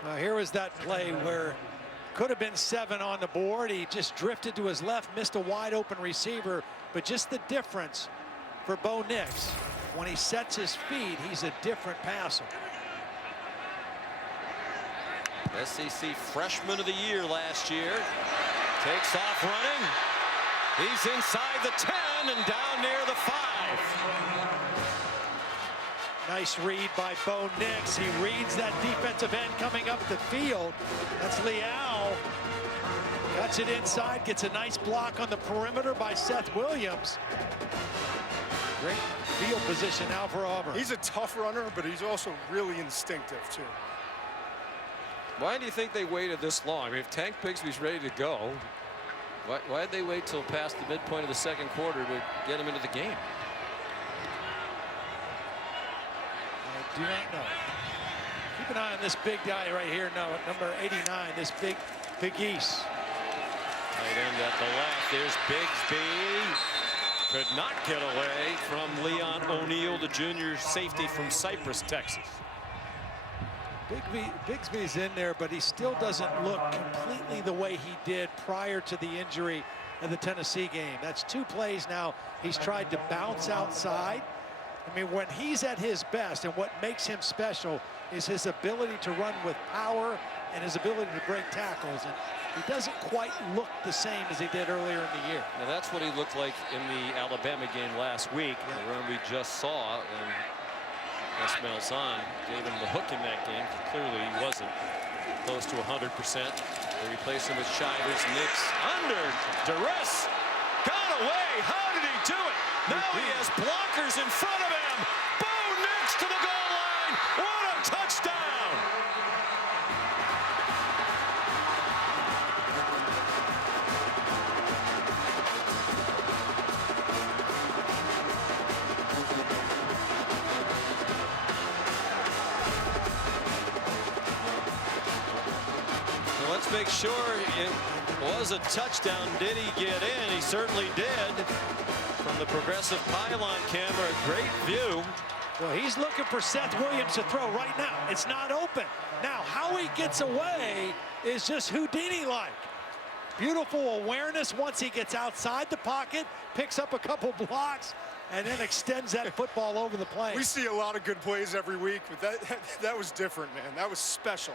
Now here was that play where could have been 7 on the board. He just drifted to his left, missed a wide open receiver. But just the difference for Bo Nix, when he sets his feet, he's a different passer. SEC Freshman of the Year last year. Takes off running. He's inside the 10 and down near the 5. Nice read by Bo Nix. He reads that defensive end coming up the field. That's Leal. Cuts it inside, gets a nice block on the perimeter by Seth Williams. Great field position now for Auburn. He's a tough runner, but he's also really instinctive, too. Why do you think they waited this long? I mean, if Tank Bigsby's ready to go, why did they wait till past the midpoint of the second quarter to get him into the game? I do not know. Keep an eye on this big guy right here, number 89, this big Aggies. Tight end at the left. There's Bigsby. Could not get away from Leon O'Neal, the junior safety from Cypress, Texas. Bigsby's in there, but he still doesn't look completely the way he did prior to the injury in the Tennessee game. That's 2 plays now. He's tried to bounce outside. I mean, when he's at his best, and what makes him special is his ability to run with power and his ability to break tackles. And he doesn't quite look the same as he did earlier in the year. Now that's what he looked like in the Alabama game last week, the run we just saw. And Gus Malzahn gave him the hook in that game. Clearly he wasn't close to 100%. They replaced him with Shivers. Nix under duress. Got away. How did he do it? Now he has blockers in front of him. Bo Nix to the goal line. What a touchdown. Let's make sure it was a touchdown. Did he get in? He certainly did. From the progressive pylon camera, great view. Well, he's looking for Seth Williams to throw right now. It's not open. Now, how he gets away is just Houdini-like. Beautiful awareness once he gets outside the pocket, picks up a couple blocks, and then extends that football over the plane. We see a lot of good plays every week, but that was different, man. That was special.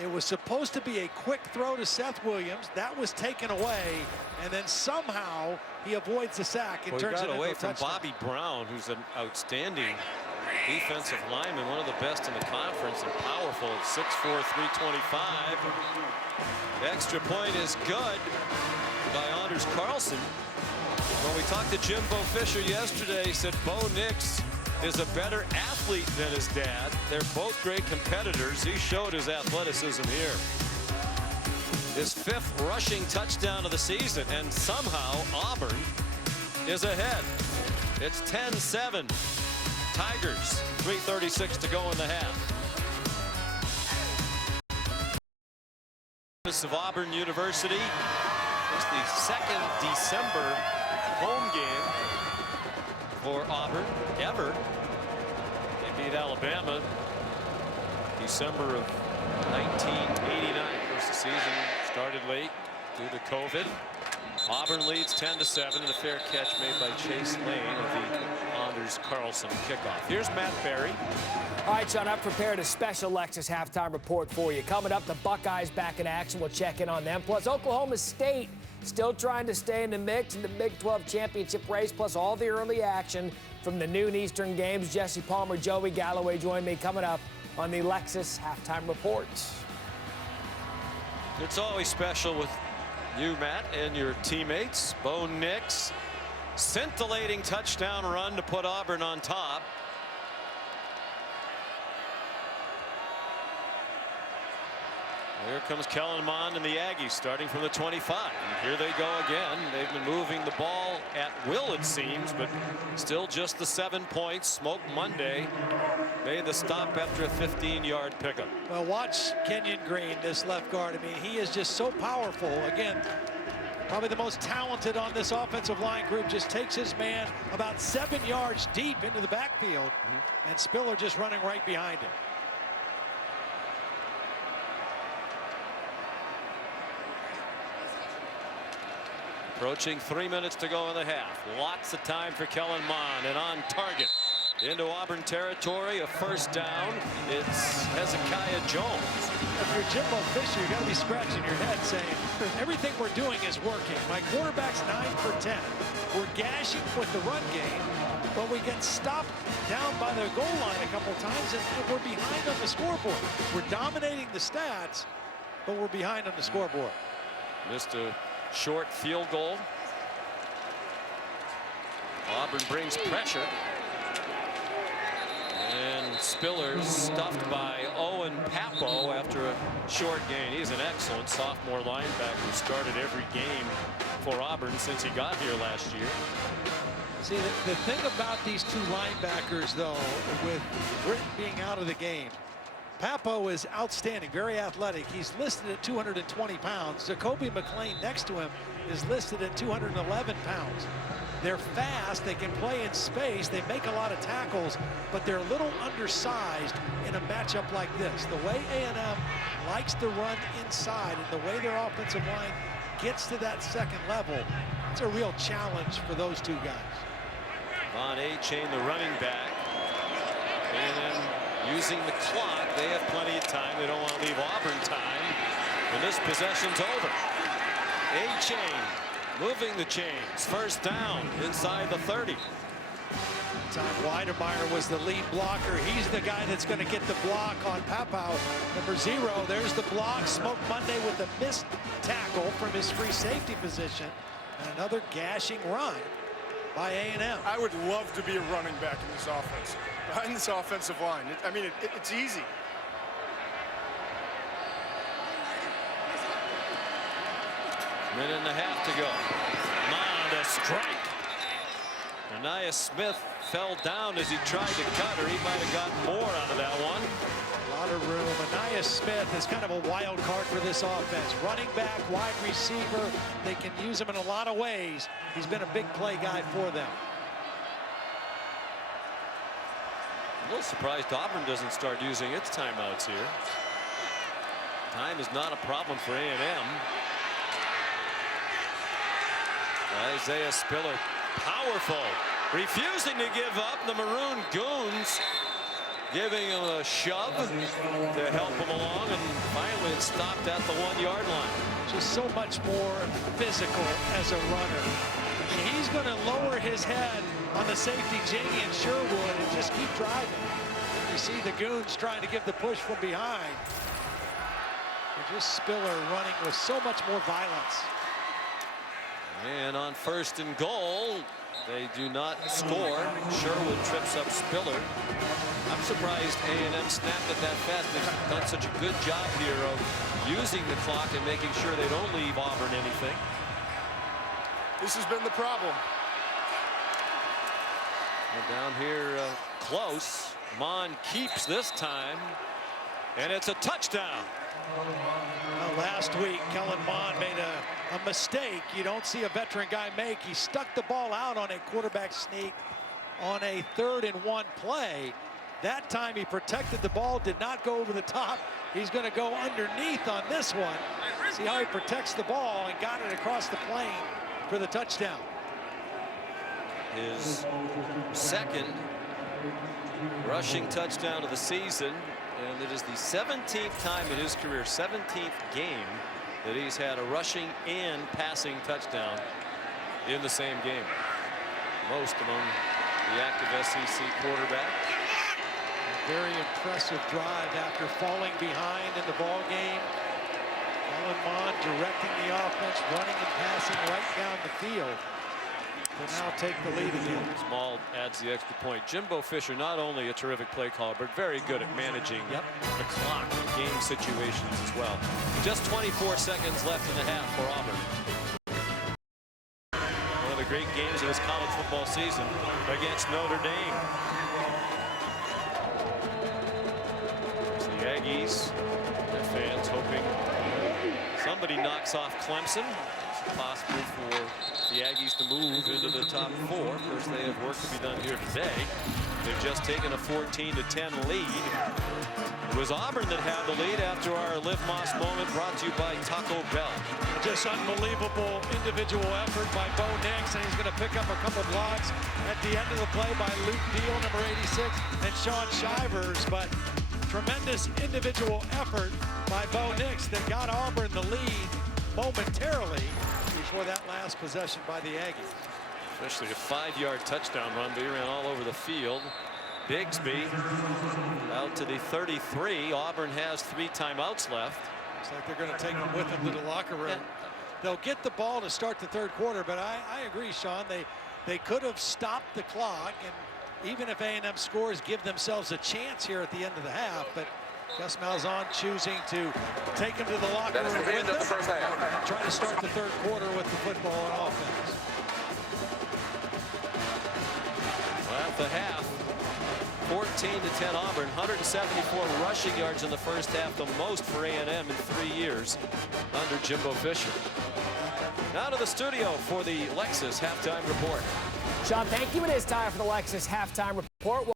It was supposed to be a quick throw to Seth Williams. That was taken away, and then somehow he avoids the sack and turns it into a touchdown. Away from Bobby Brown, who's an outstanding defensive lineman, one of the best in the conference, and powerful at 6'4", 325. The extra point is good by Anders Carlson. When we talked to Jimbo Fisher yesterday, he said Bo Nix is a better athlete than his dad. They're both great competitors. He showed his athleticism here. His 5th rushing touchdown of the season, and somehow Auburn is ahead. It's 10-7. Tigers, 3:36 to go in the half. Of Auburn University. It's the 2nd December home game for Auburn ever. They beat Alabama December of 1989. Of course, the season started late due to COVID. Auburn leads 10-7 and a fair catch made by Chase Lane of the Anders Carlson kickoff. Here's Matt Berry. All right, Sean, I've prepared a special Lexus halftime report for you. Coming up, the Buckeyes back in action. We'll check in on them. Plus, Oklahoma State still trying to stay in the mix in the Big 12 championship race, plus all the early action from the noon Eastern games. Jesse Palmer, Joey Galloway join me coming up on the Lexus halftime reports. It's always special with you, Matt, and your teammates. Bo Nix, scintillating touchdown run to put Auburn on top. Here comes Kellen Mond and the Aggies starting from the 25. And here they go again. They've been moving the ball at will, it seems, but still just the 7 points. Smoke Monday made the stop after a 15-yard pickup. Well, watch Kenyon Green, this left guard. I mean, he is just so powerful. Again, probably the most talented on this offensive line group. Just takes his man about 7 yards deep into the backfield, and Spiller just running right behind him. Approaching 3 minutes to go in the half. Lots of time for Kellen Mond, and on target into Auburn territory. A first down. It's Hezekiah Jones. If you're Jimbo Fisher, you got to be scratching your head saying, everything we're doing is working. My quarterback's 9 for 10. We're gashing with the run game, but we get stopped down by the goal line a couple times, and we're behind on the scoreboard. We're dominating the stats, but we're behind on the scoreboard. Missed a short field goal. Auburn brings pressure. And Spiller's stuffed by Owen Papo after a short gain. He's an excellent sophomore linebacker who started every game for Auburn since he got here last year. See, the thing about these two linebackers, though, with Britton being out of the game, Papo is outstanding, very athletic. He's listed at 220 pounds. Jacoby McLean next to him is listed at 211 pounds. They're fast, they can play in space, they make a lot of tackles, but they're a little undersized in a matchup like this. The way A&M likes to run inside and the way their offensive line gets to that second level, it's a real challenge for those two guys. Von A-Chain, the running back. A&M using the clock. They have plenty of time. They don't want to leave Auburn time. And this possession's over. A-Chain moving the chains. First down inside the 30. Tom Weidemeyer was the lead blocker. He's the guy that's going to get the block on Papo. Number 0, there's the block. Smoke Monday with a missed tackle from his free safety position. And another gashing run by A&M. I would love to be a running back in this offense, behind this offensive line. It's easy. Minute and a half to go. Mond, a strike. Anaya Smith fell down as he tried to cut her. He might have gotten more out of that one. A lot of room. Anaya Smith is kind of a wild card for this offense. Running back, wide receiver. They can use him in a lot of ways. He's been a big play guy for them. A little surprised Auburn doesn't start using its timeouts here. Time is not a problem for A&M. Isaiah Spiller, powerful refusing to give up. The Maroon Goons giving him a shove to help him along, and finally it stopped at the 1-yard line. Just so much more physical as a runner. And he's going to lower his head on the safety, Jamie and Sherwood, and just keep driving. You see the Goons trying to give the push from behind. But just Spiller running with so much more violence. And on 1st and goal, they do not score. Sherwood trips up Spiller. I'm surprised A&M snapped it that fast. They've done such a good job here of using the clock and making sure they don't leave Auburn anything. This has been the problem. And down here close. Mon keeps this time, and it's a touchdown. Well, last week, Kellen Mond made a mistake you don't see a veteran guy make. He stuck the ball out on a quarterback sneak on a 3rd and 1 play. That time he protected the ball, did not go over the top. He's going to go underneath on this one. See how he protects the ball and got it across the plane for the touchdown. His 2nd rushing touchdown of the season, and it is the 17th time in his career, 17th game, that he's had a rushing and passing touchdown in the same game. Most among the active SEC quarterback. Very impressive drive after falling behind in the ball game. Kellen Mond directing the offense, running and passing right down the field to now take the lead again. Small adds the extra point. Jimbo Fisher, not only a terrific play caller, but very good at managing the clock in game situations as well. Just 24 seconds left in the half for Auburn. One of the great games of this college football season against Notre Dame. The Aggies, their fans hoping somebody knocks off Clemson. It's possible for the Aggies to move into the top 4. Of course, they have work to be done here today. They've just taken a 14-10 lead. It was Auburn that had the lead after our Liv Moss moment, brought to you by Taco Bell. Just unbelievable individual effort by Bo Nix, and he's going to pick up a couple blocks at the end of the play by Luke Deal, number 86, and Sean Shivers. But tremendous individual effort by Bo Nix that got Auburn the lead momentarily before that last possession by the Aggies. Especially a 5-yard touchdown run. They ran all over the field. Bigsby out to the 33. Auburn has 3 timeouts left. Looks like they're going to take them with them to the locker room. They'll get the ball to start the 3rd quarter, but I agree, Sean. They could have stopped the clock, and even if A&M scores, give themselves a chance here at the end of the half. But Gus Malzahn choosing to take him to the locker room with the first half. and try to start the 3rd quarter with the football on offense. Well, at the half, 14-10 Auburn, 174 rushing yards in the first half, the most for A&M in 3 years under Jimbo Fisher. Now to the studio for the Lexus halftime report. Sean, thank you. It is time for the Lexus halftime report.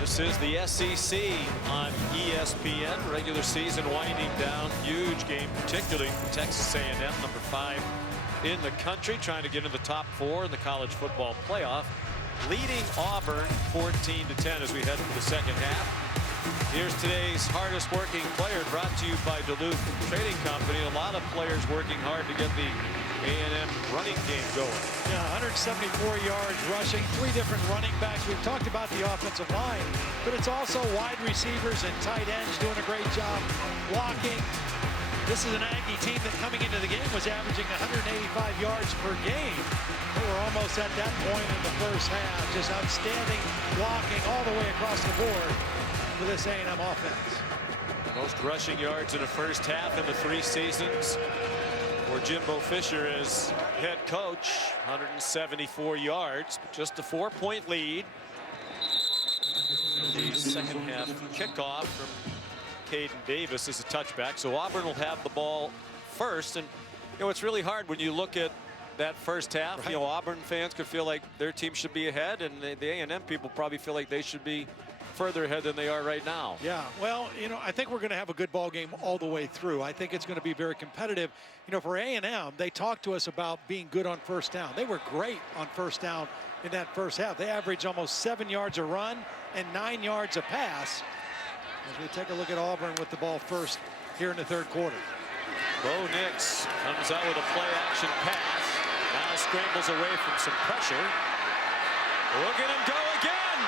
This is the SEC on ESPN. Regular season winding down. Huge game, particularly Texas A&M, number 5 in the country, trying to get in the top 4 in the college football playoff. Leading Auburn 14-10 as we head into the 2nd half. Here's today's hardest working player, brought to you by Duluth Trading Company. A lot of players working hard to get the A&M running game going. Yeah, 174 yards rushing, 3 different running backs. We've talked about the offensive line, but it's also wide receivers and tight ends doing a great job blocking. This is an Aggie team that coming into the game was averaging 185 yards per game. They were almost at that point in the first half. Just outstanding blocking all the way across the board for this A&M offense. Most rushing yards in the first half in the 3 seasons for Jimbo Fisher as head coach. 174 yards, just a 4-point lead. The 2nd half kickoff from Caden Davis is a touchback, so Auburn will have the ball first. And you know, it's really hard when you look at that first half. Right. You know, Auburn fans could feel like their team should be ahead, and the A&M people probably feel like they should be further ahead than they are right now. Yeah, well, you know, I think we're going to have a good ball game all the way through. I think it's going to be very competitive. You know, for A&M, they talked to us about being good on first down. They were great on first down in that first half. They average almost 7 yards a run and 9 yards a pass. As we take a look at Auburn with the ball first here in the third quarter. Bo Nix comes out with a play-action pass. Now scrambles away from some pressure. Look at him go again.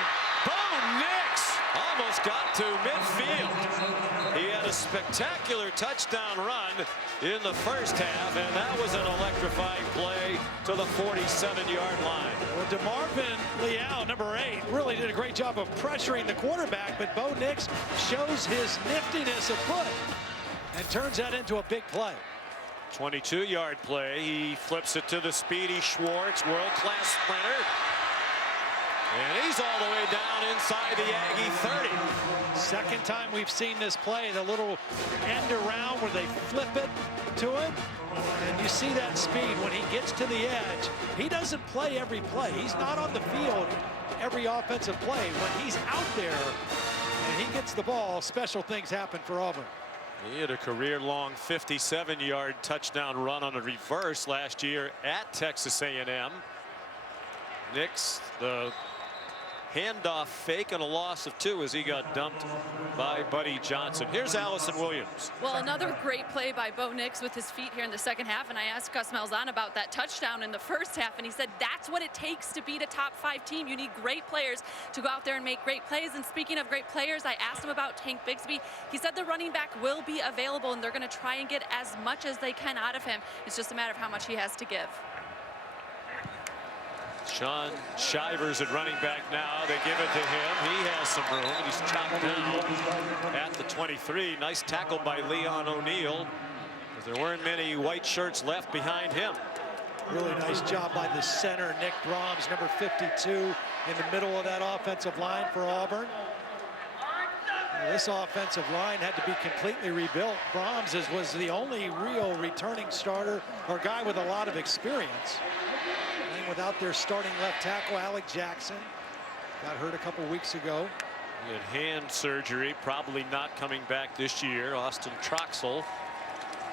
Bo Nix almost got to midfield. He had a spectacular touchdown run in the first half, and that was an electrifying play to the 47-yard line. Well, DeMarvin Leal, number 8, really did a great job of pressuring the quarterback, but Bo Nix shows his niftiness of foot and turns that into a big play. 22-yard play. He flips it to the speedy Schwartz, world-class sprinter. And he's all the way down inside the Aggie 30. Second time we've seen this play, the little end around where they flip it to him. And you see that speed when he gets to the edge. He doesn't play every play. He's not on the field every offensive play. When he's out there and he gets the ball, special things happen for Auburn. He had a career-long 57-yard touchdown run on a reverse last year at Texas A&M. Nix, the handoff fake and a loss of 2 as he got dumped by Buddy Johnson. Here's Allison Williams. Well, another great play by Bo Nix with his feet here in the second half. And I asked Gus Malzahn about that touchdown in the first half, and he said that's what it takes to beat a top-5 team. You need great players to go out there and make great plays. And speaking of great players, I asked him about Tank Bigsby. He said the running back will be available, and they're going to try and get as much as they can out of him. It's just a matter of how much he has to give. Sean Shivers at running back now. They give it to him. He has some room, and he's chopped down at the 23. Nice tackle by Leon O'Neal, because there weren't many white shirts left behind him. Really nice job by the center, Nick Brahms, number 52, in the middle of that offensive line for Auburn. Now, this offensive line had to be completely rebuilt. Brahms was the only real returning starter or guy with a lot of experience. Without their starting left tackle, Alec Jackson, got hurt a couple weeks ago. He had hand surgery, probably not coming back this year. Austin Troxell,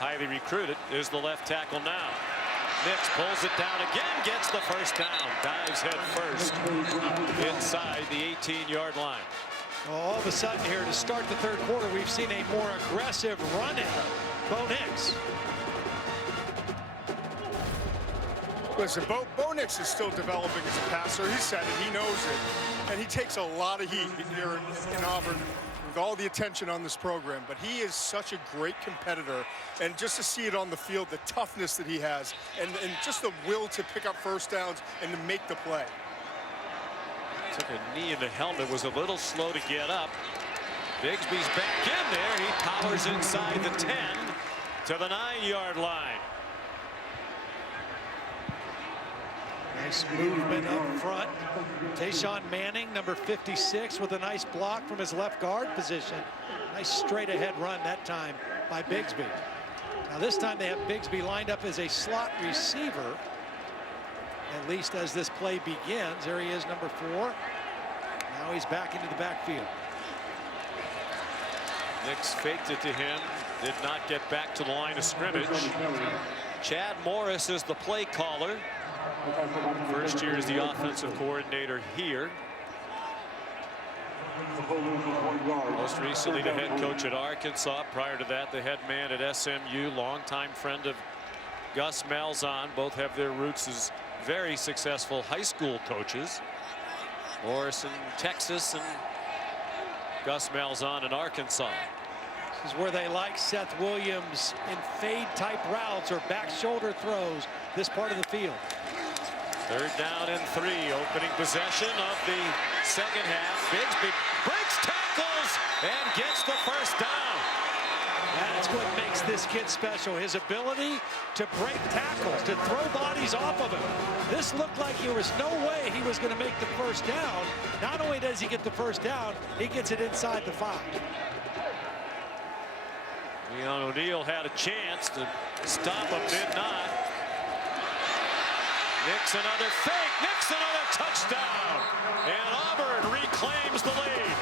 highly recruited, is the left tackle now. Nix pulls it down again, gets the first down, dives head first inside the 18-yard line. Well, all of a sudden here to start the third quarter, we've seen a more aggressive run-in. Bo Nix. Listen, Bo Nix is still developing as a passer. He said it, he knows it, and he takes a lot of heat here in Auburn with all the attention on this program. But he is such a great competitor, and just to see it on the field, the toughness that he has, and just the will to pick up first downs and to make the play. Took a knee in the helmet, was a little slow to get up. Bigsby's back in there. He powers inside the 10 to the 9-yard line. Nice movement up front. Tayshawn Manning, number 56, with a nice block from his left guard position. Nice straight ahead run that time by Bigsby. Now this time they have Bigsby lined up as a slot receiver, at least as this play begins. There he is, number 4. Now he's back into the backfield. Nix faked it to him, did not get back to the line of scrimmage. Chad Morris is the play caller. First year as the offensive coordinator here. Most recently the head coach at Arkansas. Prior to that, the head man at SMU, longtime friend of Gus Malzahn. Both have their roots as very successful high school coaches. Morris in Texas and Gus Malzahn in Arkansas. This is where they like Seth Williams in fade type routes or back shoulder throws, this part of the field. Third down and 3, opening possession of the second half. Bigsby breaks tackles and gets the first down. That's what makes this kid special, his ability to break tackles, to throw bodies off of him. This looked like there was no way he was going to make the first down. Not only does he get the first down, he gets it inside the 5. Leon O'Neal had a chance to stop him, did not. Nix another fake, Nix another touchdown, and Auburn reclaims the lead.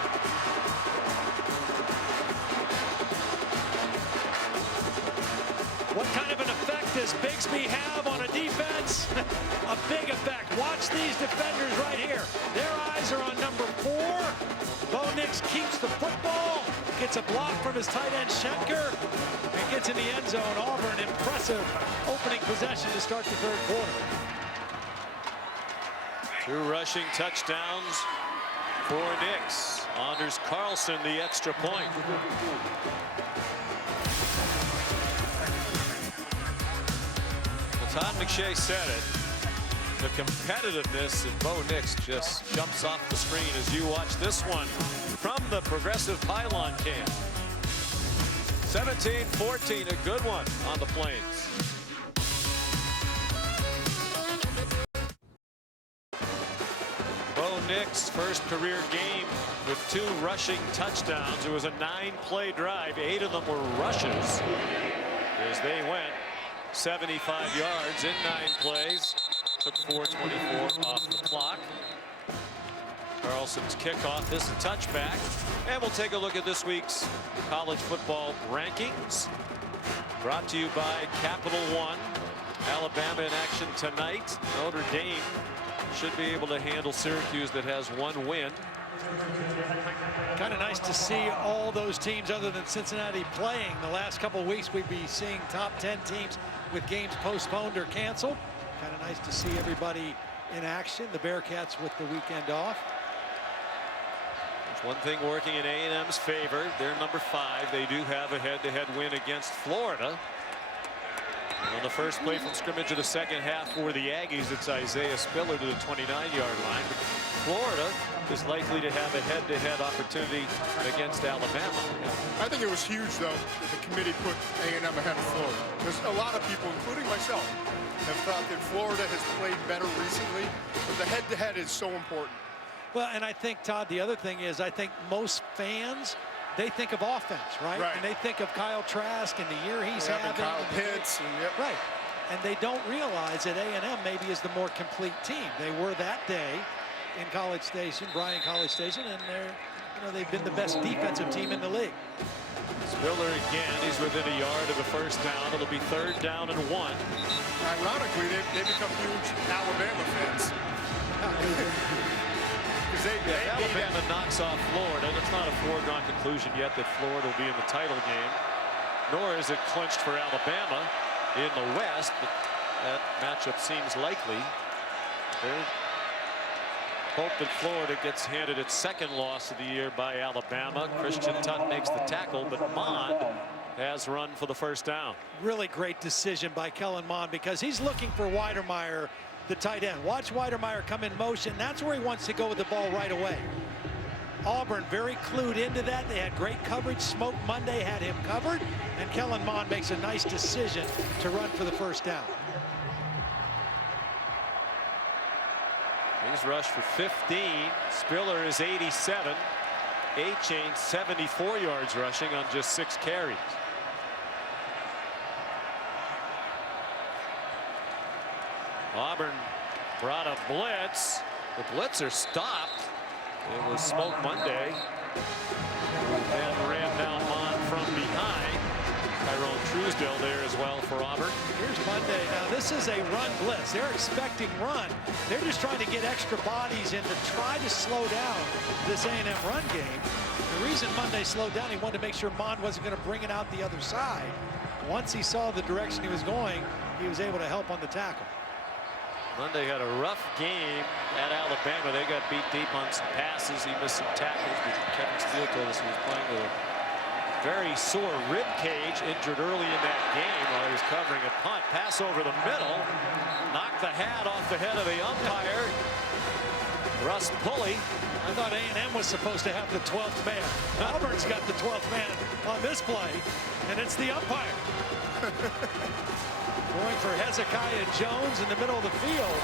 What kind of an effect does does Bigsby have on a defense? A big effect. Watch these defenders right here. Their eyes are on number 4. Bo Nix keeps the football, gets a block from his tight end Schenker, and gets in the end zone. Auburn, impressive opening possession to start the third quarter. 2 rushing touchdowns for Nix. Anders Carlson the extra point. Well, Todd McShay said it. The competitiveness in Bo Nix just jumps off the screen as you watch this one from the Progressive Pylon Camp. 17-14, a good one on the Plains. Bo Nix, first career game with 2 rushing touchdowns. It was a 9-play drive. 8 of them were rushes as they went 75 yards in 9 plays. Took 4:24 off the clock. Carlson's kickoff is a touchback. And we'll take a look at this week's college football rankings. Brought to you by Capital One. Alabama in action tonight. Notre Dame should be able to handle Syracuse that has 1 win. Kind of nice to see all those teams other than Cincinnati playing. The last couple of weeks we'd be seeing top 10 teams with games postponed or canceled. Kind of nice to see everybody in action. The Bearcats with the weekend off. There's one thing working in A&M's favor. They're number 5. They do have a head-to-head win against Florida. And on the first play from scrimmage of the second half for the Aggies, it's Isaiah Spiller to the 29-yard line. But Florida is likely to have a head-to-head opportunity against Alabama. I think it was huge, though, that the committee put A&M ahead of Florida. Because a lot of people, including myself, have thought that Florida has played better recently. But the head-to-head is so important. Well, and I think, Todd, the other thing is I think most fans, they think of offense, right? And they think of Kyle Trask and the year he's having. Kyle Pitts. Right. And they don't realize that A&M maybe is the more complete team. They were that day in College Station, Bryan College Station, and they've been the best defensive team in the league. Spiller again. He's within a yard of the first down. It'll be 3rd down and 1. Ironically, they become huge Alabama fans. Alabama knocks off Florida. It's not a foregone conclusion yet that Florida will be in the title game, nor is it clinched for Alabama in the West, but that matchup seems likely. They hope that Florida gets handed its 2nd loss of the year by Alabama. Christian Tutt makes the tackle, but Mond has run for the first down. Really great decision by Kellen Mond because he's looking for Weidermeyer, the tight end. Watch Weidermeyer come in motion. That's where he wants to go with the ball right away. Auburn very clued into that. They had great coverage. Smoke Monday had him covered, and Kellen Mond makes a nice decision to run for the first down. He's rushed for 15. Spiller is 87. A-Chain 74 yards rushing on just 6 carries. Auburn brought a blitz. The blitzer stopped. It was Smoke Monday. And ran down Mond from behind. Tyrone Truesdale there as well for Auburn. Here's Monday. Now this is a run blitz. They're expecting run. They're just trying to get extra bodies in to try to slow down this A&M run game. The reason Monday slowed down, he wanted to make sure Mond wasn't going to bring it out the other side. Once he saw the direction he was going, he was able to help on the tackle. Monday had a rough game at Alabama. They got beat deep on some passes. He missed some tackles, but Kevin Steele told us he was playing with a very sore rib cage, injured early in that game while he was covering a punt. Pass over the middle, knocked the hat off the head of the umpire. Russ Pulley. I thought A&M was supposed to have the 12th man. Auburn's got the 12th man on this play, and it's the umpire. Going for Hezekiah Jones in the middle of the field.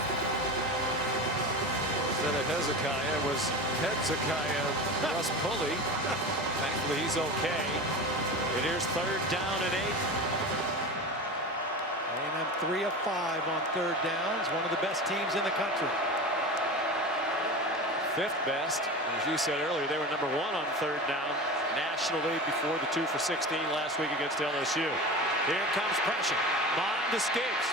Instead of Hezekiah, it was Hezekiah Russ Pulley. Thankfully, he's okay. And here's 3rd down and 8. A&M 3 of 5 on 3rd downs. One of the best teams in the country. 5th best. As you said earlier, they were number 1 on 3rd down nationally before the 2 for 16 last week against LSU. Here comes pressure. Mond escapes.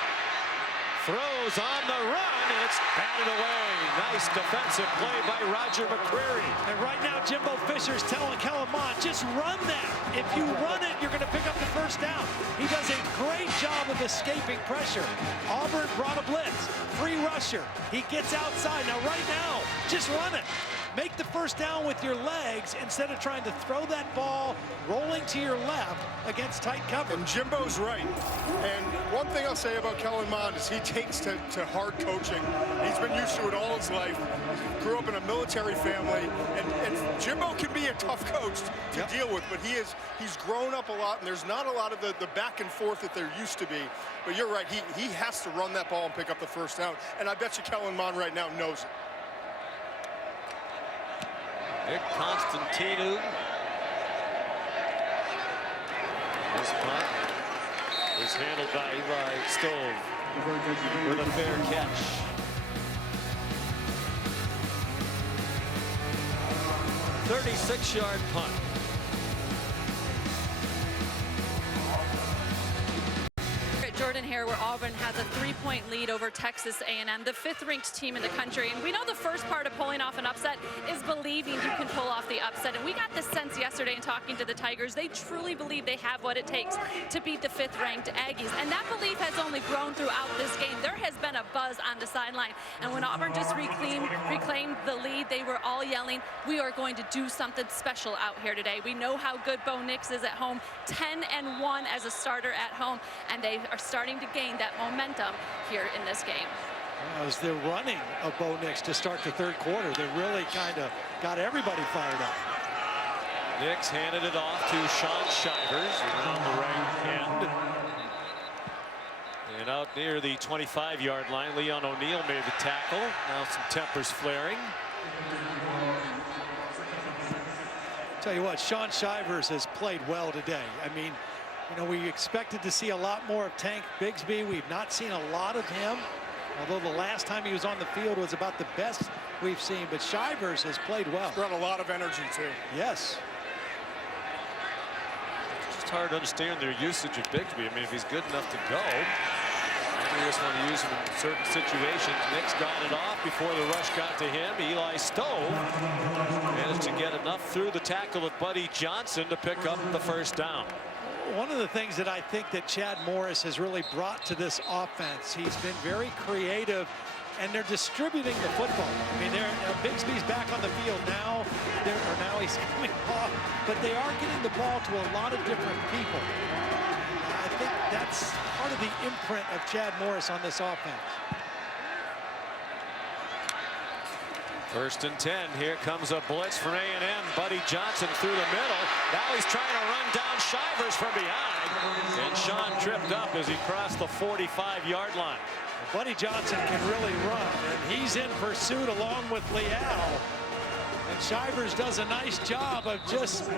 Throws on the run, and it's batted away. Nice defensive play by Roger McCreary. And right now, Jimbo Fisher's telling Kellen Mond, just run that. If you run it, you're going to pick up the first down. He does a great job of escaping pressure. Auburn brought a blitz. Free rusher. He gets outside. Now, right now, just run it. Make the first down with your legs instead of trying to throw that ball rolling to your left against tight cover. And Jimbo's right. And one thing I'll say about Kellen Mond is he takes to hard coaching. He's been used to it all his life. Grew up in a military family. And Jimbo can be a tough coach to deal with, but he's grown up a lot, and there's not a lot of the back and forth that there used to be. But you're right, he has to run that ball and pick up the first down. And I bet you Kellen Mond right now knows it. Nick Constantino. This punt is handled by Eli Stove with a fair catch. 36-yard punt. Jordan here, where Auburn has a 3-point lead over Texas A&M, the 5th-ranked team in the country. And we know the first part of pulling off an upset is believing you can pull off the upset. And we got the sense yesterday in talking to the Tigers, they truly believe they have what it takes to beat the 5th-ranked Aggies. And that belief has only grown throughout this game. There has been a buzz on the sideline. And when Auburn just reclaimed the lead, they were all yelling, we are going to do something special out here today. We know how good Bo Nix is at home, 10-1 as a starter at home, and they are starting to gain that momentum here in this game. As they're running of Bo Nix to start the third quarter, they really kind of got everybody fired up. Nix handed it off to Sean Shivers around the right end. And out near the 25-yard line, Leon O'Neal made the tackle. Now some tempers flaring. Tell you what, Sean Shivers has played well today. I mean, you know, we expected to see a lot more of Tank Bigsby. We've not seen a lot of him, although the last time he was on the field was about the best we've seen. But Shivers has played well. He's brought a lot of energy, too. Yes. It's just hard to understand their usage of Bigsby. I mean, if he's good enough to go, they just want to use him in certain situations. Nix got it off before the rush got to him. Eli Stove managed to get enough through the tackle of Buddy Johnson to pick up the first down. One of the things that I think that Chad Morris has really brought to this offense, he's been very creative, and they're distributing the football. I mean, Bigsby's back on the field now, now he's coming off, but they are getting the ball to a lot of different people. I think that's part of the imprint of Chad Morris on this offense. 1st and 10. Here comes a blitz from A&M. Buddy Johnson through the middle. Now he's trying to run down Shivers from behind. And Sean tripped up as he crossed the 45-yard line. Buddy Johnson can really run, and he's in pursuit along with Leal. And Shivers does a nice job of just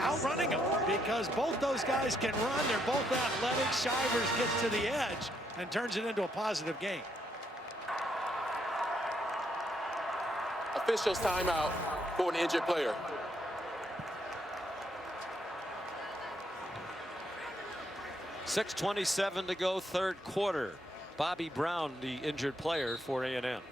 outrunning him, because both those guys can run. They're both athletic. Shivers gets to the edge and turns it into a positive game. Officials timeout for an injured player. .6:27 to go, third quarter. Bobby Brown, the injured player for A&M.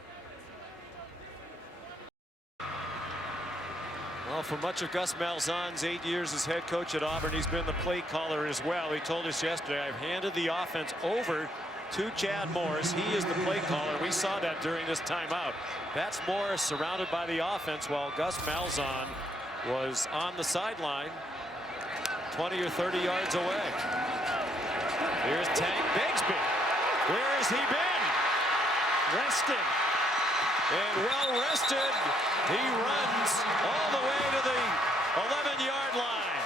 Well, for much of Gus Malzahn's 8 years as head coach at Auburn, he's been the play caller as well. He told us yesterday, I've handed the offense over to Chad Morris. He is the play caller. We saw that during this timeout. That's Morris surrounded by the offense while Gus Malzahn was on the sideline 20 or 30 yards away. Here's Tank Bigsby. Where has he been? Rested. And well rested. He runs all the way to the 11-yard line.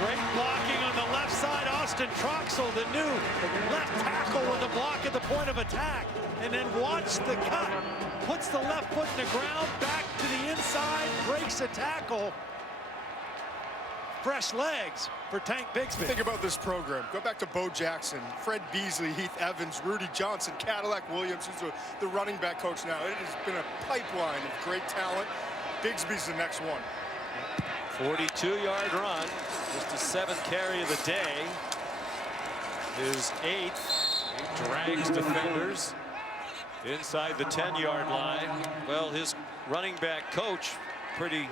Great blocking on the left side. Austin Troxell, the new left tackle, with a block at the point of attack. And then watch the cut. Puts the left foot in the ground, back to the inside, breaks a tackle. Fresh legs for Tank Bigsby. Think about this program. Go back to Bo Jackson, Fred Beasley, Heath Evans, Rudy Johnson, Cadillac Williams, who's the running back coach now. It has been a pipeline of great talent. Bigsby's the next one. 42-yard run, just the 7th carry of the day. his 8th. He drags defenders inside the 10-yard line. Well, his running back coach, pretty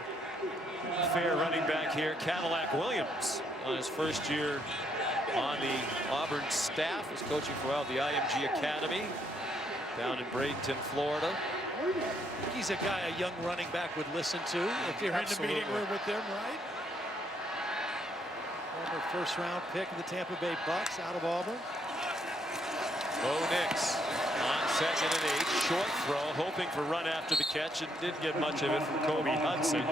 fair running back here, Cadillac Williams, on his first year on the Auburn staff, was coaching for the IMG Academy down in Bradenton, Florida. He's a guy a young running back would listen to if you're in the meeting room with them, right? Former first-round pick of the Tampa Bay Bucks out of Auburn. Bo Nix on 2nd and 8, short throw, hoping for run after the catch, and didn't get much of it from Kobe Hudson.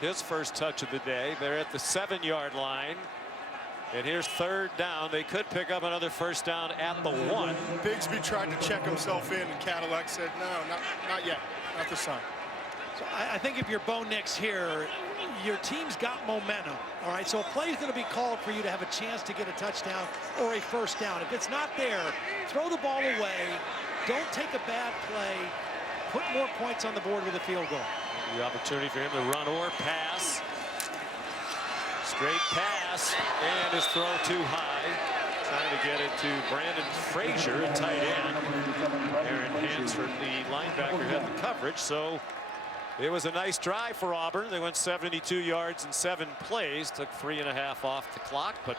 His first touch of the day. They're at the 7-yard line. And here's 3rd down. They could pick up another first down at the 1. Bigsby tried to check himself in, and Cadillac said, no, not yet, not this time. So I think if you're Bo Nix here, your team's got momentum. All right, so a play is going to be called for you to have a chance to get a touchdown or a first down. If it's not there, throw the ball away. Don't take a bad play. Put more points on the board with a field goal. The opportunity for him to run or pass. Straight pass, and his throw too high. Trying to get it to Brandon Frazier, a tight end. Aaron Hansford, the linebacker, had the coverage, so it was a nice drive for Auburn. They went 72 yards in 7 plays, took 3.5 off the clock, but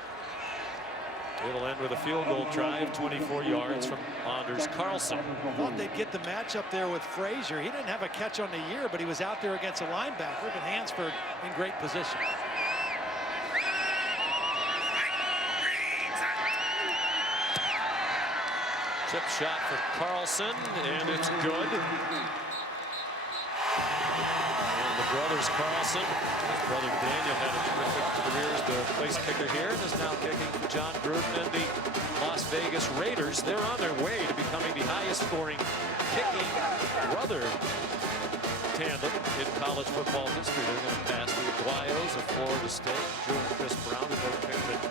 it'll end with a field goal try of 24 yards from Anders Carlson. I thought they'd get the matchup there with Frazier. He didn't have a catch on the year, but he was out there against a linebacker, but Hansford in great position. Tip shot for Carlson, and it's good. And the brothers Carlson, his brother Daniel had a terrific career as the place kicker here, and is now kicking for John Gruden and the Las Vegas Raiders. They're on their way to becoming the highest scoring kicking brother tandem in college football history. They're going to pass the Aguayos of Florida State, Drew and Chris Brown, who both picked at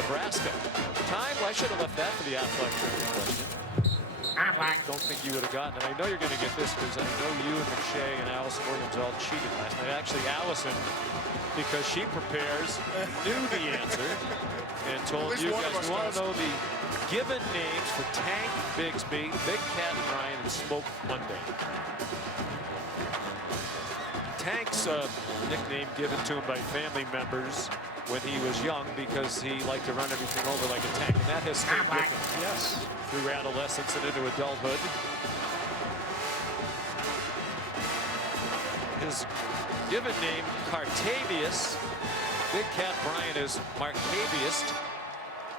Nebraska. Time? Well, I should have left that for the Affleck trivia question. I don't think you would have gotten it. I know you're going to get this because I know you and McShay and Allison Williams all cheated last night. Actually, Allison, because she prepares, knew the answer and told you guys, you want to know the given names for Tank Bigsby, Big Cat Ryan, and Smoke Monday. Tank's nickname given to him by family members when he was young because he liked to run everything over like a tank, and that has stayed with him. Yes. Through adolescence and into adulthood. His given name, Cartavius. Big Cat Brian is Marcavius,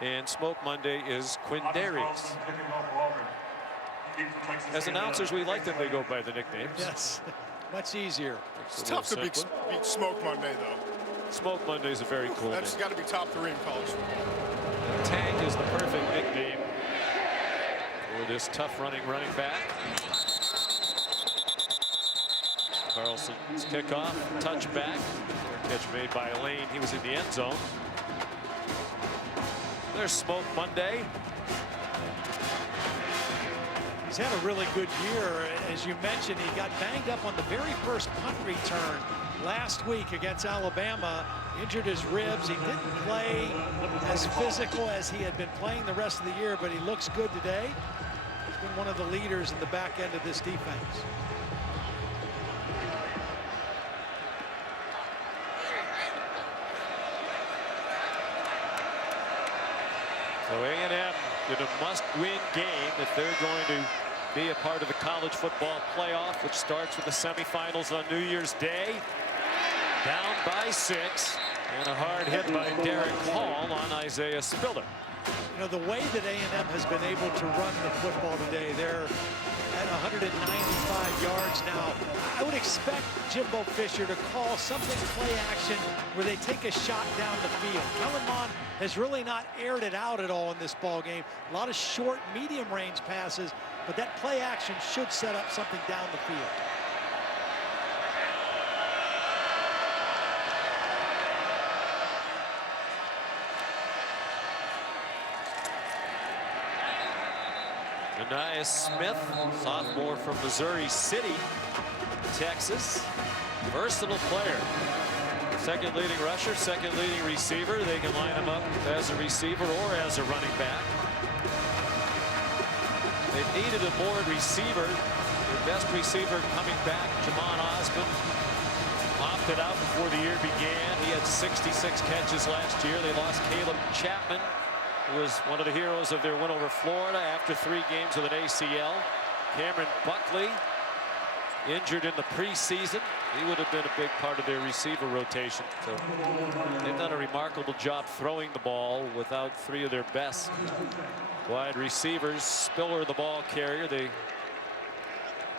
and Smoke Monday is Quindarius. As announcers, we like that they go by the nicknames. Yes, much easier. It's tough to beat Smoke Monday, though. Smoke Monday is a very cool That's name. got to be top 3 in college football. Tank is the perfect nickname for this tough running back. Carlson's kickoff, touchback. Catch made by Elaine. He was in the end zone. There's Smoke Monday. He's had a really good year. As you mentioned, he got banged up on the very first punt return last week against Alabama, injured his ribs. He didn't play as physical as he had been playing the rest of the year, but he looks good today. He's been one of the leaders in the back end of this defense. So A&M in a must-win game if they're going to be a part of the college football playoff, which starts with the semifinals on New Year's Day. Down by 6, and a hard hit by Derek Hall on Isaiah Spiller. You know, the way that A&M has been able to run the football today, they're at 195 yards now. I would expect Jimbo Fisher to call something play action where they take a shot down the field. Kellen Mond has really not aired it out at all in this ball game. A lot of short, medium range passes, but that play action should set up something down the field. Anais Smith, sophomore from Missouri City, Texas. Versatile player. Second leading rusher, second leading receiver. They can line him up as a receiver or as a running back. They needed a more receiver. Their best receiver coming back, Jamon Osmond, opted out before the year began. He had 66 catches last year. They lost Caleb Chapman, who was one of the heroes of their win over Florida after 3 games with an ACL. Cameron Buckley, injured in the preseason. He would have been a big part of their receiver rotation. So they've done a remarkable job throwing the ball without 3 of their best wide receivers. Spiller, the ball carrier. They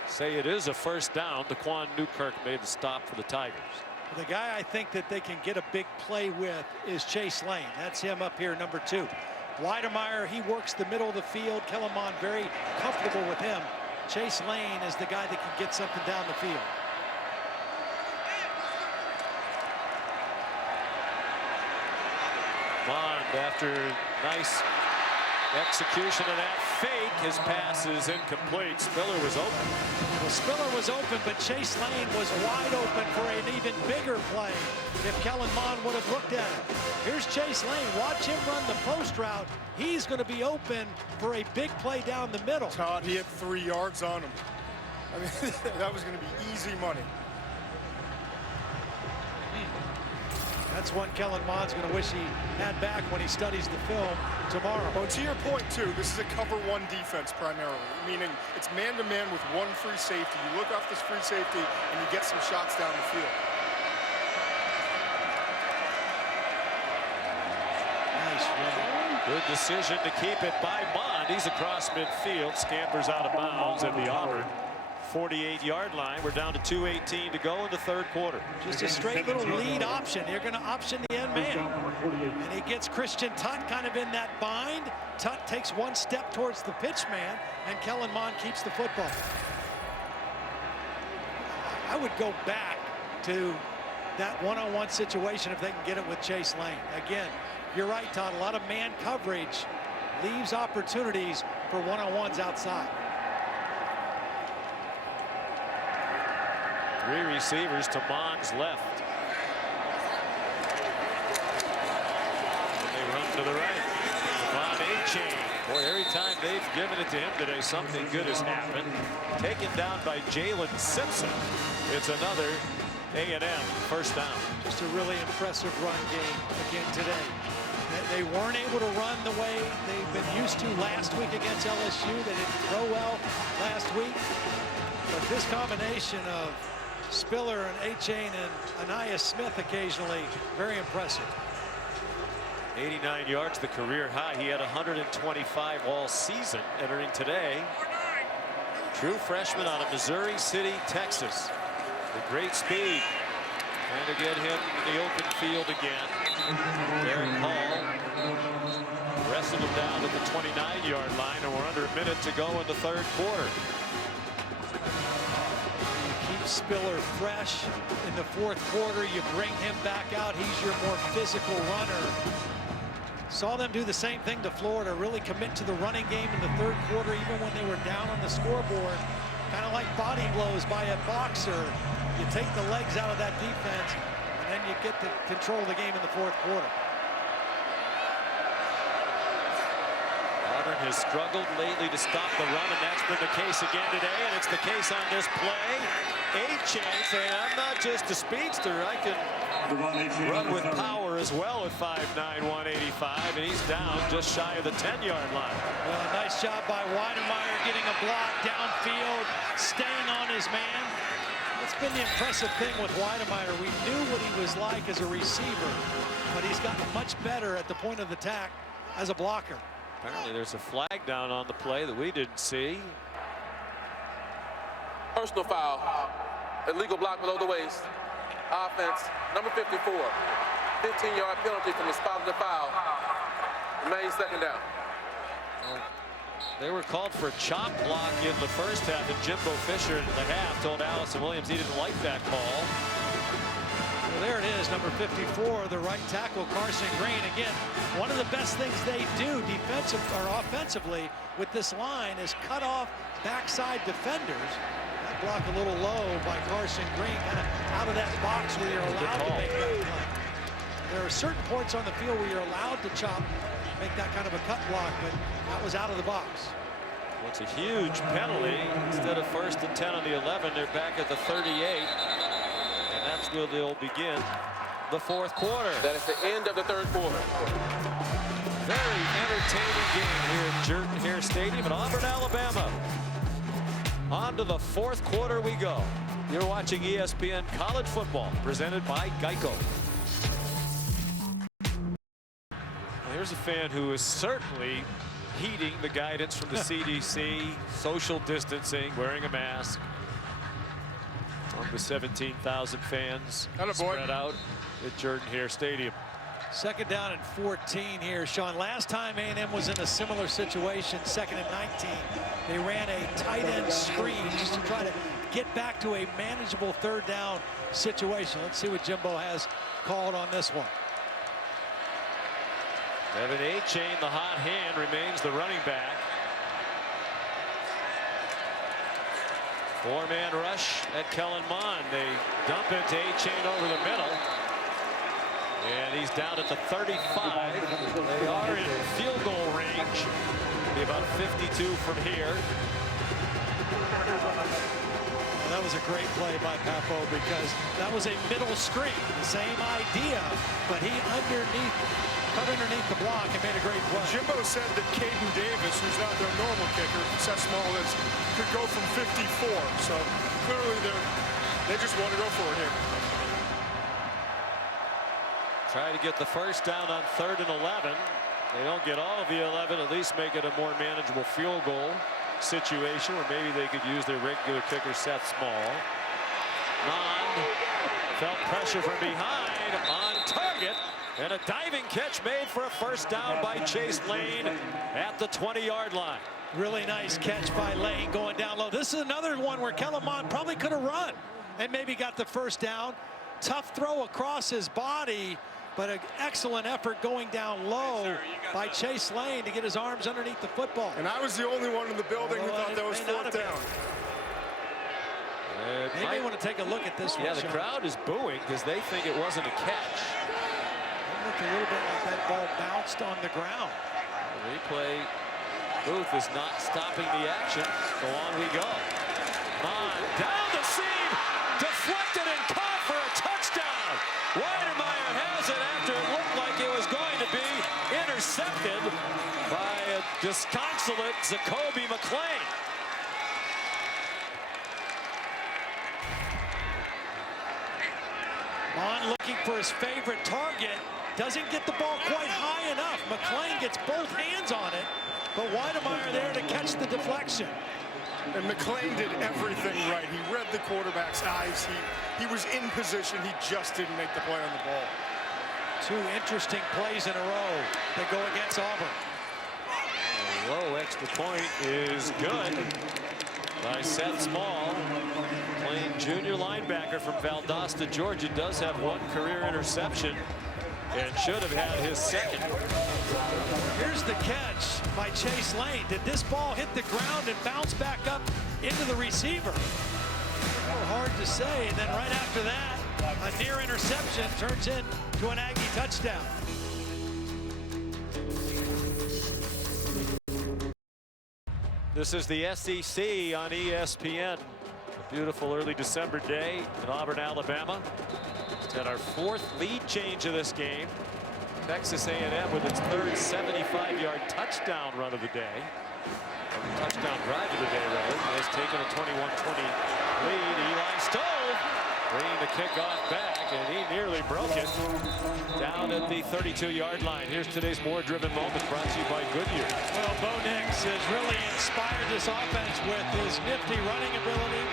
say it is a first down. Daquan Newkirk made the stop for the Tigers. The guy I think that they can get a big play with is Chase Lane. That's him up here, number 2. Weidemeyer, he works the middle of the field. Kellen Mond very comfortable with him. Chase Lane is the guy that can get something down the field. Mond, after nice execution of that fake, his pass is incomplete. Spiller was open. Well, Spiller was open, but Chase Lane was wide open for an even bigger play if Kellen Mond would have looked at it. Here's Chase Lane. Watch him run the post route. He's going to be open for a big play down the middle. Todd, he had 3 yards on him. I mean, that was going to be easy money. That's one Kellen Mond's going to wish he had back when he studies the film tomorrow. Well, to your point, too, this is a cover 1 defense primarily, meaning it's man-to-man with 1 free safety. You look off this free safety, and you get some shots down the field. Nice run. Good decision to keep it by Mond. He's across midfield, scampers out of bounds at the Auburn 48-yard line. We're down to 2:18 to go in the 3rd quarter. Just a straight little lead option. You're going to option the end man. And he gets Christian Tutt kind of in that bind. Tutt takes 1 step towards the pitch man, and Kellen Mond keeps the football. I would go back to that one-on-one situation if they can get it with Chase Lane. Again, you're right, Todd. A lot of man coverage leaves opportunities for one-on-ones outside. 3 receivers to Mond's left. And they run to the right. Von A-Chain. Boy, every time they've given it to him today, something good has happened. Taken down by Jalen Simpson. It's another A&M first down. Just a really impressive run game again today. They weren't able to run the way they've been used to last week against LSU. They didn't throw well last week. But this combination of Spiller and A-Chain and Anais Smith occasionally, very impressive. 89 yards, the career high. He had 125 all season entering today. True freshman out of Missouri City, Texas. With great speed. Trying to get him in the open field again. Derek Hall wrestled him down at the 29-yard line, and we're under a minute to go in the 3rd quarter. Spiller fresh in the 4th quarter. You bring him back out. He's your more physical runner. Saw them do the same thing to Florida, really commit to the running game in the 3rd quarter, even when they were down on the scoreboard. Kind of like body blows by a boxer. You take the legs out of that defense, and then you get to control the game in the 4th quarter. Auburn has struggled lately to stop the run, and that's been the case again today, and it's the case on this play. A-Chain saying, I'm not just a speedster, I can run with power as well at 5'9", 185, and he's down just shy of the 10-yard line. Well, nice job by Weidemeyer getting a block downfield, staying on his man. That's been the impressive thing with Weidemeyer. We knew what he was like as a receiver, but he's gotten much better at the point of attack as a blocker. Apparently there's a flag down on the play that we didn't see. Personal foul. Illegal block below the waist. Offense, number 54. 15-yard penalty from the spot of the foul. Remains 2nd down. They were called for a chop block in the first half, and Jimbo Fisher in the half told Allison Williams he didn't like that call. Well, there it is, number 54, the right tackle, Carson Green. Again, one of the best things they do offensively with this line is cut off backside defenders. That block a little low by Carson Green, kind of out of that box where you're allowed to make that play. There are certain points on the field where you're allowed to make that kind of a cut block, but that was out of the box. Well, it's a huge penalty. Instead of 1st and 10 on the 11, they're back at the 38. And that's where they'll begin the 4th quarter. That is the end of the 3rd quarter. Very entertaining game here at Jordan-Hare Stadium in Auburn, Alabama. On to the 4th quarter we go. You're watching ESPN College Football, presented by Geico. Well, here's a fan who is certainly heeding the guidance from the CDC, social distancing, wearing a mask. On the 17,000 fans spread out at Jordan-Hare Stadium. 2nd down and 14 here, Sean. Last time A&M was in a similar situation, 2nd and 19, they ran a tight end screen just to try to get back to a manageable 3rd down situation. Let's see what Jimbo has called on this one. Evan A-Chain, the hot hand, remains the running back. 4-man rush at Kellen Mond. They dump it to A-Chain over the middle. And he's down at the 35. They are in field goal range. Be about 52 from here. Well, that was a great play by Papo because that was a middle screen. The same idea, but he cut underneath the block and made a great play. Jimbo said that Caden Davis, who's not their normal kicker, Seth Small is, could go from 54. So clearly they just want to go for it here. Try to get the 1st down on 3rd and 11. They don't get all of the 11, at least make it a more manageable field goal situation where maybe they could use their regular kicker, Seth Small. Mond felt pressure from behind, on target, and a diving catch made for a 1st down by Chase Lane at the 20-yard line. Really nice catch by Lane going down low. This is another one where Kellen Mond probably could have run and maybe got the 1st down. Tough throw across his body, but an excellent effort going down low by Chase Lane to get his arms underneath the football. And I was the only one in the building who thought that was 4th down. They may want to take a look at this one. Yeah, the crowd is booing because they think it wasn't a catch. It looked a little bit like that ball bounced on the ground. The replay booth is not stopping the action. So on we go. Mond down the seam, deflected and caught for a touchdown. Weidemeyer has it after it looked like it was going to be intercepted by a disconsolate Zacoby McClain. Mond looking for his favorite target. Doesn't get the ball quite high enough. McClain gets both hands on it, but Weidemeyer there to catch the deflection. And McClain did everything right. He read the quarterback's eyes. He was in position. He just didn't make the play on the ball. 2 interesting plays in a row that go against Auburn. Low extra point is good by Seth Small. Playing junior linebacker from Valdosta, Georgia, does have 1 career interception and should have had his 2nd. Here's the catch by Chase Lane. Did this ball hit the ground and bounce back up into the receiver? A little hard to say. And then right after that, a near interception turns into an Aggie touchdown. This is the SEC on ESPN. A beautiful early December day in Auburn, Alabama. Just had our 4th lead change of this game. Texas A&M with its 3rd 75-yard touchdown run of the day. Or touchdown drive of the day, rather. Has taken a 21-20 lead. Eli Stove bringing the kickoff back, and he nearly broke it down at the 32-yard line. Here's today's More Driven Moment, brought to you by Goodyear. Well, Bo Nix has really inspired this offense with his nifty running ability.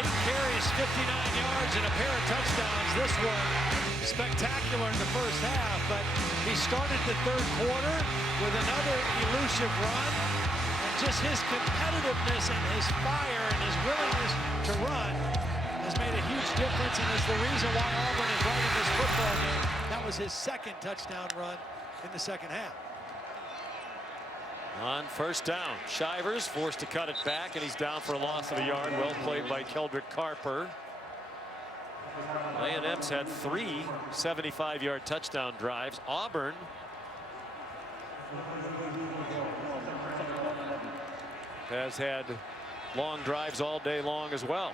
8 carries, 59 yards, and a pair of touchdowns. This one spectacular in the first half, but he started the 3rd quarter with another elusive run. And just his competitiveness and his fire and his willingness to run has made a huge difference and is the reason why Auburn is right in this football game. That was his 2nd touchdown run in the 2nd half. On first down, Shivers forced to cut it back, and he's down for a loss of a yard. Well played by Keldrick Carper. A&M's had 3 75-yard touchdown drives. Auburn has had long drives all day long as well.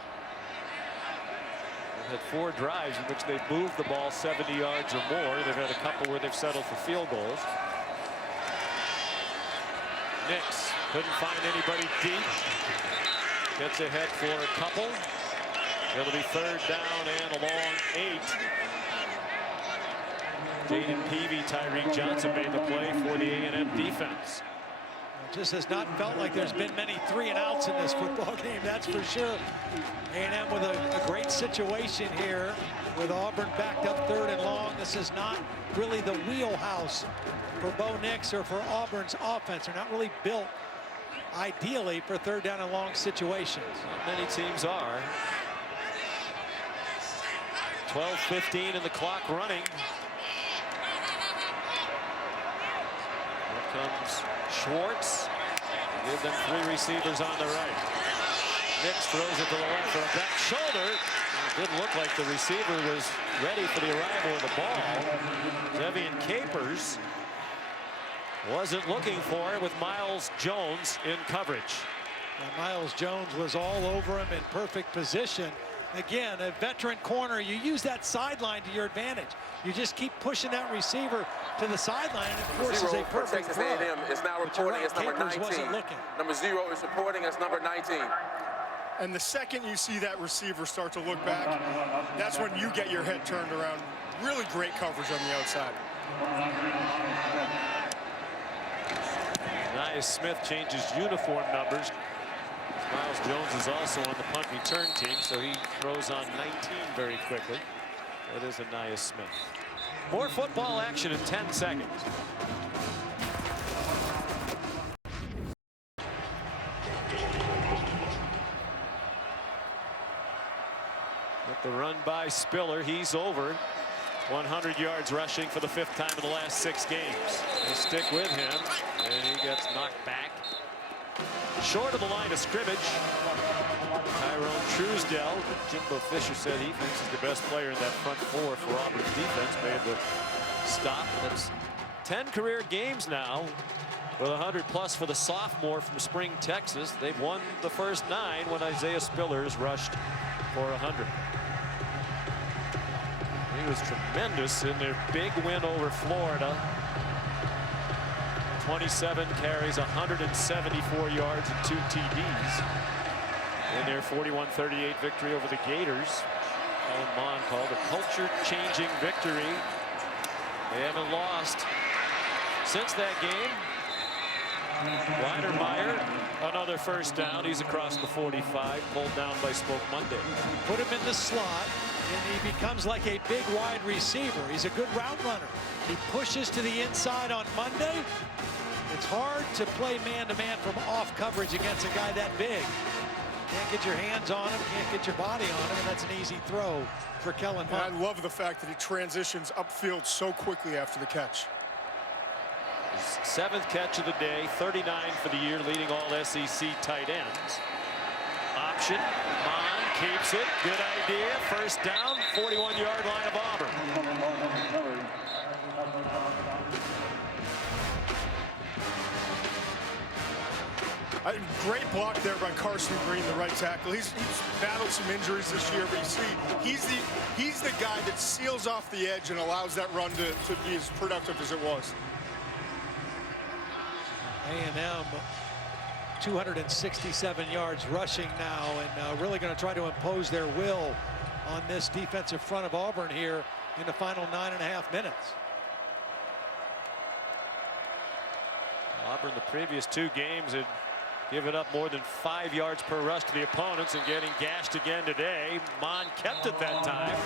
They've had 4 drives in which they've moved the ball 70 yards or more. They've had a couple where they've settled for field goals. Nix couldn't find anybody deep. Gets ahead for a couple. It'll be third down and a long 8. Jaden Peavy, Tyreek Johnson made the play for the A&M defense. It just has not felt like there's been many 3-and-outs in this football game, that's for sure. A&M with a great situation here with Auburn backed up third and long. This is not really the wheelhouse for Bo Nix or for Auburn's offense. They're not really built ideally for third down and long situations. Not many teams are. 12:15 and the clock running. Here comes Schwartz. Give them 3 receivers on the right. Nix throws it to the left for a back shoulder. It didn't look like the receiver was ready for the arrival of the ball. Zevian Capers wasn't looking for it with Miles Jones in coverage. Miles Jones was all over him in perfect position. Again, a veteran corner, you use that sideline to your advantage. You just keep pushing that receiver to the sideline, and it forces a perfect Texas throw. A&M is now reporting as number Capers 19. wasn't looking. Number 0 is reporting as number 19. And the second you see that receiver start to look back, that's when you get your head turned around. Really great coverage on the outside. Nia Smith changes uniform numbers. Miles Jones is also on the punt return team, so he throws on 19 very quickly. That is Nia Smith. More football action in 10 seconds. With the run by Spiller, he's over 100 yards rushing for the 5th time in the last 6 games. They stick with him, and he gets knocked back short of the line of scrimmage. Tyrone Truesdell, Jimbo Fisher said he thinks he's the best player in that front 4 for Auburn's defense, made the stop. That's 10 career games now with 100+ for the sophomore from Spring, Texas. They've won the first 9 when Isaiah Spillers rushed for 100. He was tremendous in their big win over Florida. 27 carries, 174 yards, and 2 TDs in their 41-38 victory over the Gators. Alan Mond called a culture-changing victory. They haven't lost since that game. Weinermeyer, another first down. He's across the 45, pulled down by Spoke Monday. Put him in the slot, and he becomes like a big wide receiver. He's a good route runner. He pushes to the inside on Monday. It's hard to play man-to-man from off coverage against a guy that big. Can't get your hands on him, can't get your body on him, and that's an easy throw for Kellen Mond. And I love the fact that he transitions upfield so quickly after the catch. His 7th catch of the day, 39 for the year, leading all SEC tight ends. Option, Mond keeps it, good idea, first down, 41-yard line of Auburn. Great block there by Carson Green, the right tackle. He's battled some injuries this year, but you see, he's the guy that seals off the edge and allows that run to be as productive as it was. A&M 267 yards rushing now, and really going to try to impose their will on this defensive front of Auburn here in the final 9.5 minutes. Auburn the previous 2 games had given up more than 5 yards per rush to the opponents, and getting gashed again today. Mond kept it that time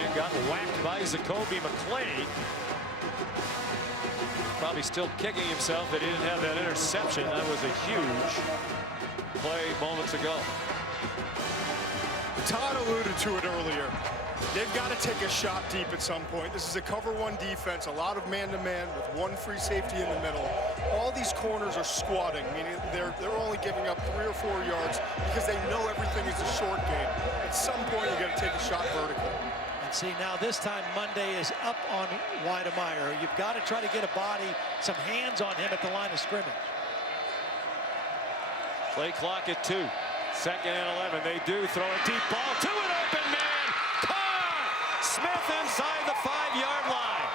and got whacked by Zacoby McClain. Probably still kicking himself that he didn't have that interception. That was a huge play moments ago. Todd alluded to it earlier. They've got to take a shot deep at some point. This is a cover one defense, a lot of man-to-man with one free safety in the middle. All these corners are squatting, meaning they're only giving up 3 or 4 yards because they know everything is a short game. At some point, you got to take a shot vertically. And see, now this time Monday is up on Weidemeyer. You've got to try to get a body, some hands on him at the line of scrimmage. Play clock at 2. 2nd and 11. They do throw a deep ball to an open man. Smith inside the 5-yard line.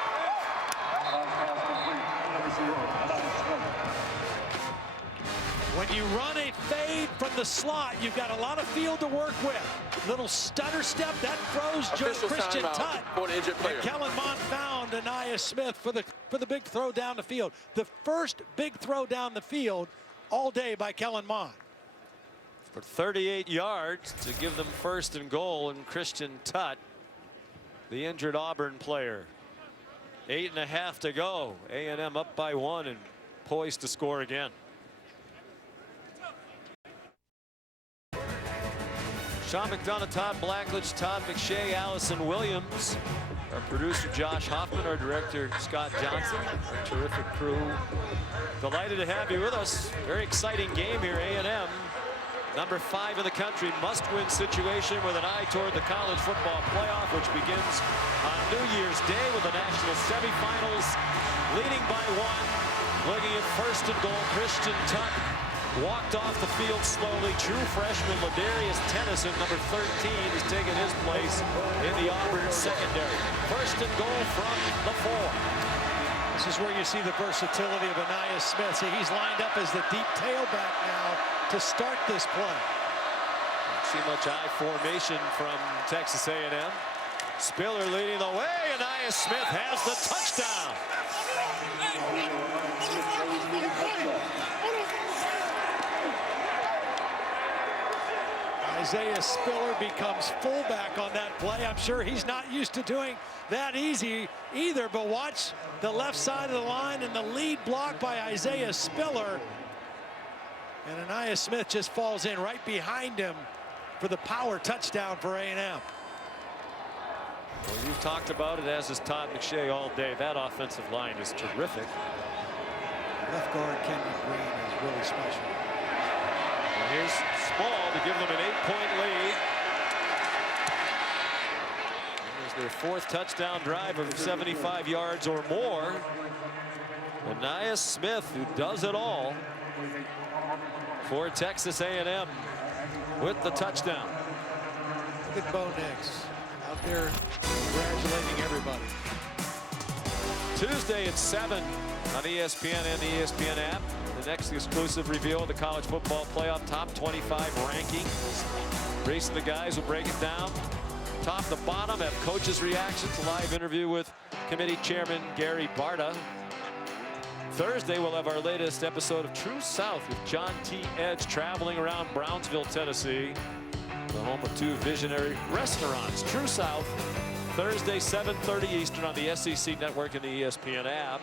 When you run a fade from the slot, you've got a lot of field to work with. Little stutter step that throws Christian Tutt. And Kellen Mond found Anaya Smith for the big throw down the field. The first big throw down the field all day by Kellen Mond. For 38 yards to give them 1st and goal, and Christian Tutt, the injured Auburn player. 8.5 to go. A&M up by 1 and poised to score again. Sean McDonough, Todd Blackledge, Todd McShay, Allison Williams, our producer Josh Hoffman, our director Scott Johnson, a terrific crew. Delighted to have you with us. Very exciting game here. A&M, number 5 in the country, must-win situation with an eye toward the college football playoff, which begins on New Year's Day with the national semifinals. Leading by 1, looking at 1st and goal. Christian Tutt walked off the field slowly. True freshman Ladarius Tennyson, number 13, has taken his place in the Auburn secondary. 1st and goal from the 4. This is where you see the versatility of Anaya Smith. See, he's lined up as the deep tailback now to start this play. See much I formation from Texas A&M. Spiller leading the way. Anaya Smith has the touchdown. Isaiah Spiller becomes fullback on that play. I'm sure he's not used to doing that easy either, but watch the left side of the line and the lead block by Isaiah Spiller. And Anaya Smith just falls in right behind him for the power touchdown for A&M. Well, you've talked about it, as is Todd McShay, all day. That offensive line is terrific. Left guard Kenyon Green is really special. And here's Small to give them an 8-point lead. There's their 4th touchdown drive of 75 yards or more. Anaya Smith, who does it all for Texas A&M with the touchdown. Look at Bo Nix out there congratulating everybody. Tuesday at 7 on ESPN and the ESPN app. The next exclusive reveal of the college football playoff top 25 rankings. Reese and the guys will break it down top to bottom, have coaches' reactions, a live interview with committee chairman Gary Barta. Thursday we'll have our latest episode of True South with John T. Edge traveling around Brownsville, Tennessee, the home of 2 visionary restaurants. True South, Thursday 7:30 Eastern on the SEC Network and the ESPN app.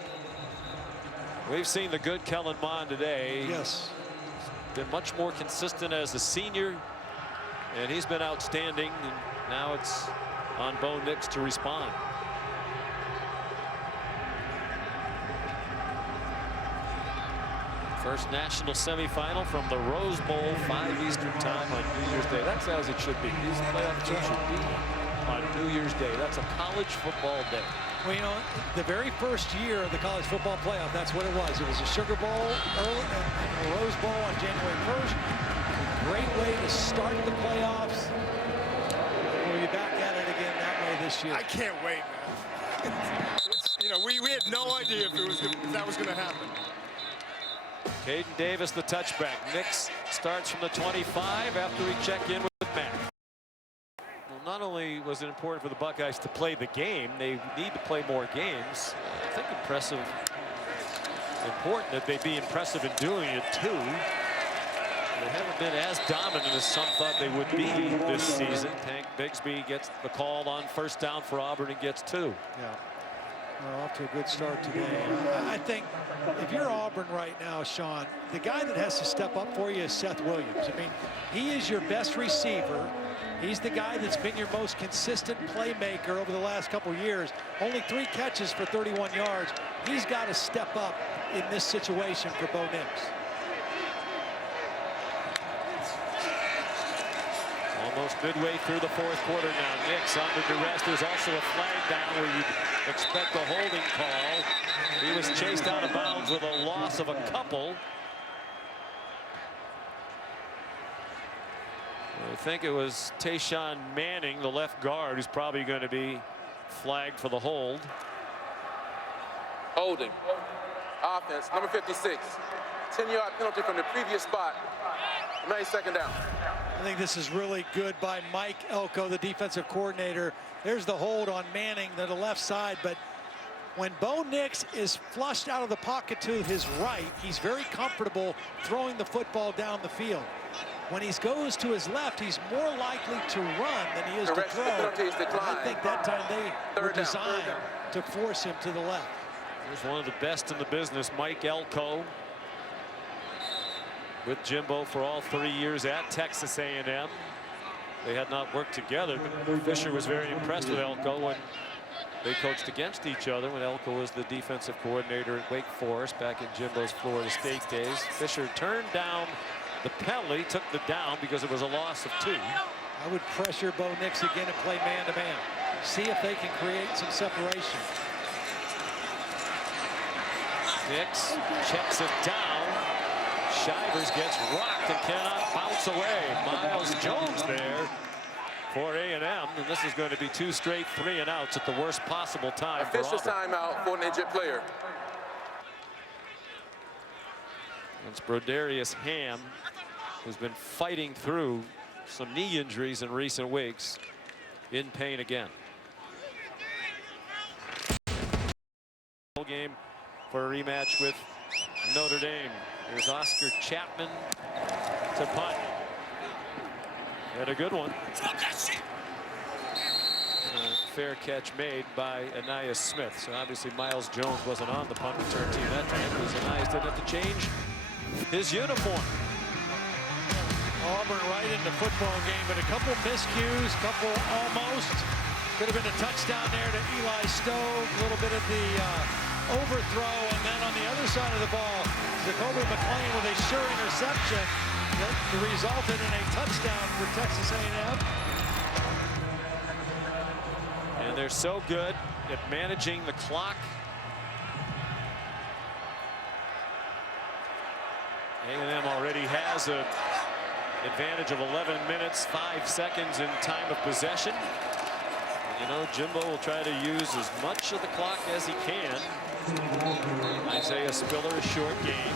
We've seen the good Kellen Mond today. Yes. Been much more consistent as a senior, and he's been outstanding, and now it's on Bo Nix to respond. First national semifinal from the Rose Bowl, 5 Eastern time on New Year's Day. That's as it should be. These playoff games should be on New Year's Day. That's a college football day. Well, you know, the very first year of the college football playoff, that's what it was. It was a Sugar Bowl early, and a Rose Bowl on January 1st. A great way to start the playoffs. We'll be back at it again that way this year. I can't wait, man. You know, we had no idea if that was going to happen. Caden Davis, the touchback. Nix starts from the 25 after we check in with Matt. Well, not only was it important for the Buckeyes to play the game, they need to play more games. I think important that they be impressive in doing it too. They haven't been as dominant as some thought they would be this season. Tank Bigsby gets the call on 1st down for Auburn and gets 2. Yeah. We're off to a good start today. I think if you're Auburn right now, Sean, the guy that has to step up for you is Seth Williams. I mean, he is your best receiver. He's the guy that's been your most consistent playmaker over the last couple years. Only 3 catches for 31 yards. He's got to step up in this situation for Bo Nix. Almost midway through the 4th quarter now. Nix under duress. There's also a flag down where you'd expect a holding call. He was chased out of bounds with a loss of a couple. I think it was Tayshawn Manning, the left guard, who's probably going to be flagged for the hold. Holding. Offense, number 56. 10-yard penalty from the previous spot. Remains 2nd down. I think this is really good by Mike Elko, the defensive coordinator. There's the hold on Manning to the left side, but when Bo Nix is flushed out of the pocket to his right, he's very comfortable throwing the football down the field. When he goes to his left, he's more likely to run than he is to throw. I think that time they were designed to force him to the left. Here's one of the best in the business, Mike Elko, with Jimbo for all 3 years at Texas A&M. They had not worked together, but Fisher was very impressed with Elko when they coached against each other when Elko was the defensive coordinator at Wake Forest back in Jimbo's Florida State days. Fisher turned down the penalty, took the down because it was a loss of 2. I would pressure Bo Nix again and play man-to-man. See if they can create some separation. Nix checks it down. Shivers gets rocked and cannot bounce away. Miles Jones there for A&M, and this is going to be 2 straight 3-and-outs at the worst possible time. Official timeout for an injured player. It's Brodarius Ham, who's been fighting through some knee injuries in recent weeks, in pain again. Game for a rematch with Notre Dame. Here's Oscar Chapman to punt. And a good one. Fair catch made by Anais Smith. So obviously Miles Jones wasn't on the punt return team that time because Anais didn't have to change his uniform. Auburn right in the football game, but a couple miscues, couple almost. Could have been a touchdown there to Eli Stove. A little bit of the overthrow, and then on the other side of the ball, Jacoby McClain with a sure interception that resulted in a touchdown for Texas A&M. And they're so good at managing the clock. A&M already has an advantage of 11 minutes, 5 seconds in time of possession. And, you know, Jimbo will try to use as much of the clock as he can. Isaiah Spiller, a short game.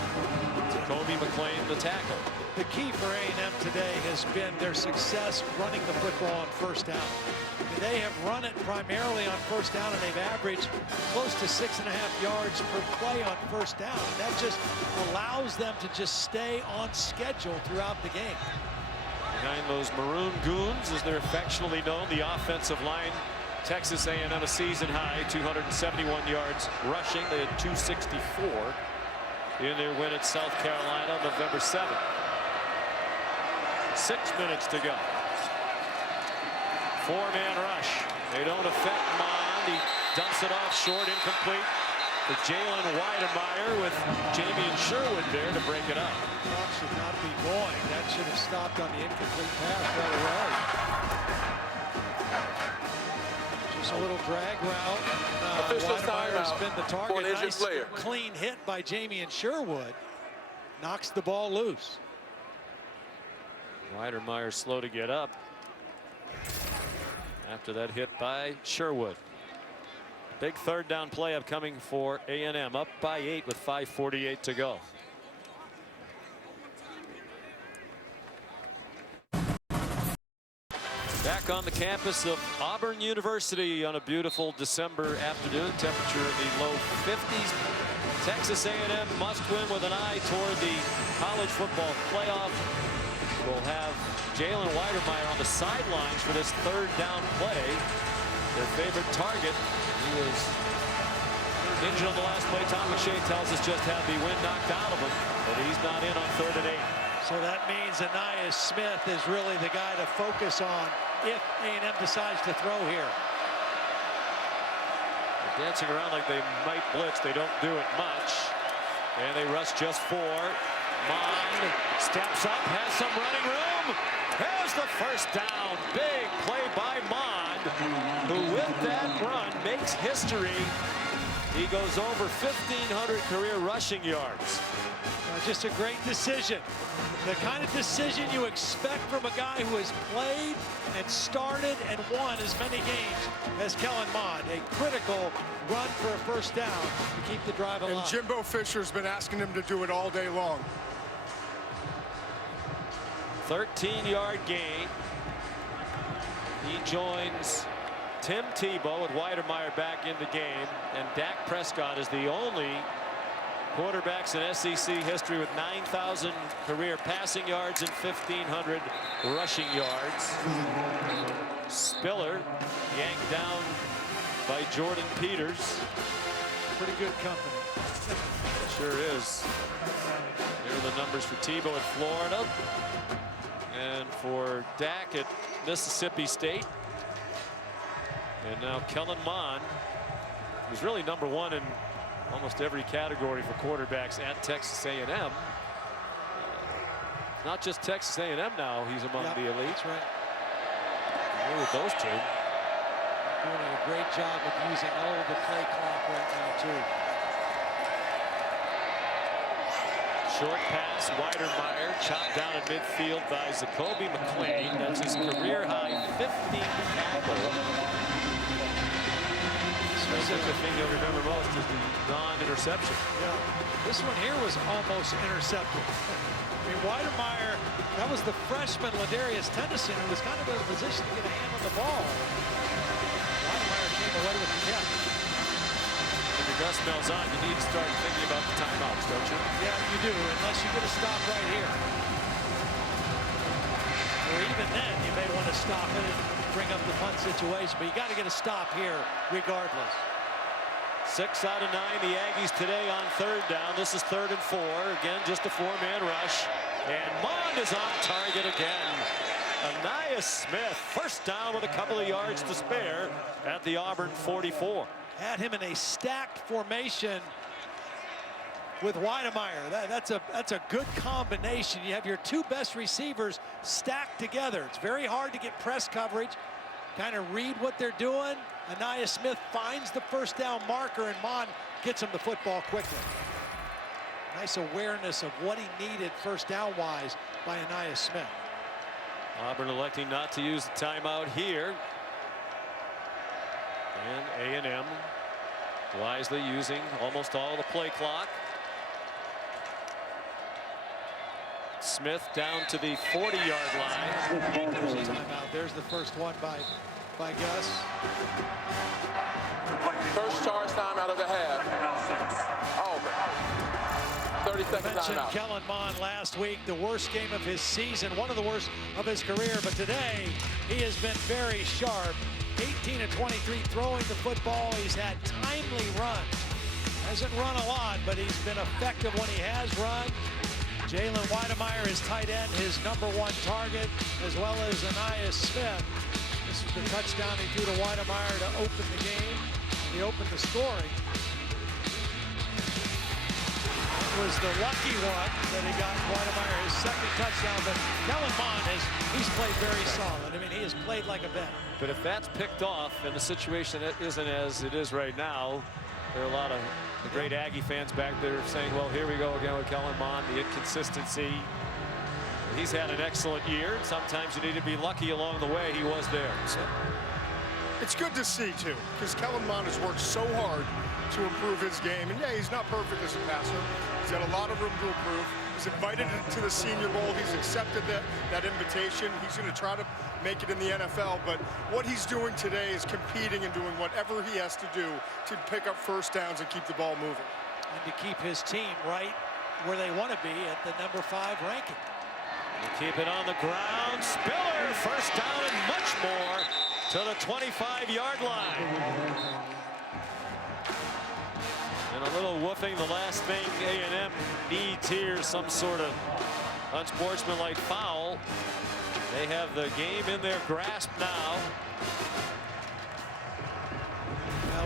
Jacoby McClain, the tackle. The key for A&M today has been their success running the football on first down. They have run it primarily on first down, and they've averaged close to 6.5 yards per play on first down. That just allows them to just stay on schedule throughout the game. Behind those Maroon Goons, as they're affectionately known, the offensive line, Texas A&M a season high, 271 yards rushing. They had 264 in their win at South Carolina November 7th. 6 minutes to go. 4-man rush. They don't affect Mond. He dumps it off short, incomplete for Jalen Weidemeyer with Jamie and Sherwood there to break it up. Clock should not be going. That should have stopped on the incomplete pass right away. Just a little drag route. Weidemeyer's been the target. Nice clean hit by Jamie and Sherwood. Knocks the ball loose. Weidemeyer slow to get up after that hit by Sherwood. Big 3rd down play upcoming for A&M, up by 8 with 5:48 to go. Back on the campus of Auburn University on a beautiful December afternoon. Temperature in the low 50s. Texas A&M must win with an eye toward the college football playoff. We'll have Jalen Weidemeyer on the sidelines for this 3rd down play. Their favorite target. He was injured on the last play. Tom McShay tells us just had the wind knocked out of him, but he's not in on 3rd and 8. So that means Anais Smith is really the guy to focus on if A&M decides to throw here. They're dancing around like they might blitz. They don't do it much. And they rush just 4. Mond steps up, has some running room. There's the first down. Big play by Mond, who with that run makes history. He goes over 1,500 career rushing yards. Just a great decision. The kind of decision you expect from a guy who has played and started and won as many games as Kellen Mond. A critical run for a first down to keep the drive alive. And Jimbo Fisher's been asking him to do it all day long. 13-yard gain. He joins Tim Tebow with Weidemeyer back in the game, and Dak Prescott is the only quarterbacks in SEC history with 9,000 career passing yards and 1,500 rushing yards. Spiller yanked down by Jordan Peters. Pretty good company. Sure is. Here are the numbers for Tebow at Florida and for Dak at Mississippi State. And now Kellen Mond, who's really #1 in almost every category for quarterbacks at Texas A&M. Not just Texas A&M now, he's among the elite. That's right. With those two. Doing a great job of using all of the play clock right now, too. Short pass, Weidemeyer chopped down in midfield by Zacoby McClain. That's his career high 15th tackle. I think the thing you'll remember most is the non-interception. Yeah, this one here was almost intercepted. I mean, Weidemeyer, that was the freshman Ladarius Tennyson, who was kind of in a position to get a hand on the ball. Weidemeyer came away with the catch. When your Gus smells on, you need to start thinking about the timeouts, don't you? Yeah, you do, unless you get a stop right here. Or even then, you may want to stop it and bring up the punt situation, but you got to get a stop here regardless. 6 out of 9, the Aggies today on 3rd down. This is 3rd and 4. Again, just a 4-man rush. And Mond is on target again. Anais Smith, first down with a couple of yards to spare at the Auburn 44. Had him in a stacked formation with Weidemeyer. That's a good combination. You have your two best receivers stacked together. It's very hard to get press coverage, kind of read what they're doing. Anais Smith finds the first down marker, and Mond gets him the football quickly. Nice awareness of what he needed first down wise by Anais Smith. Auburn electing not to use the timeout here. And A&M wisely using almost all the play clock. Smith down to the 40-yard line. There's a timeout. There's the first one by Gus. First charge time out of the half. Auburn. 30-second Mentioned timeout. Kellen Mond last week, the worst game of his season, one of the worst of his career, but today he has been very sharp. 18 of 23 throwing the football. He's had timely runs. Hasn't run a lot, but he's been effective when he has run. Jalen Weidemeyer, his tight end, his #1 target, as well as Anais Smith. This is the touchdown he threw to Weidemeyer to open the game. He opened the scoring. It was the lucky one that he got Weidemeyer his second touchdown, but Kellen Mond he's played very solid. I mean, he has played like a vet. But if that's picked off in a situation that isn't as it is right now, there are a lot of the great Aggie fans back there saying, well, here we go again with Kellen Mond, the inconsistency. He's had an excellent year. Sometimes you need to be lucky along the way. He was there. So. It's good to see, too, because Kellen Mond has worked so hard to improve his game. And, yeah, he's not perfect as a passer. He's got a lot of room to improve. He's invited to the Senior Bowl. He's accepted that invitation. He's going to try to make it in the NFL. But what he's doing today is competing and doing whatever he has to do to pick up first downs and keep the ball moving. And to keep his team right where they want to be at the #5 ranking. They keep it on the ground. Spiller, first down and much more to the 25-yard line. And a little woofing, the last thing A&M needs here, some sort of unsportsmanlike foul. They have the game in their grasp now.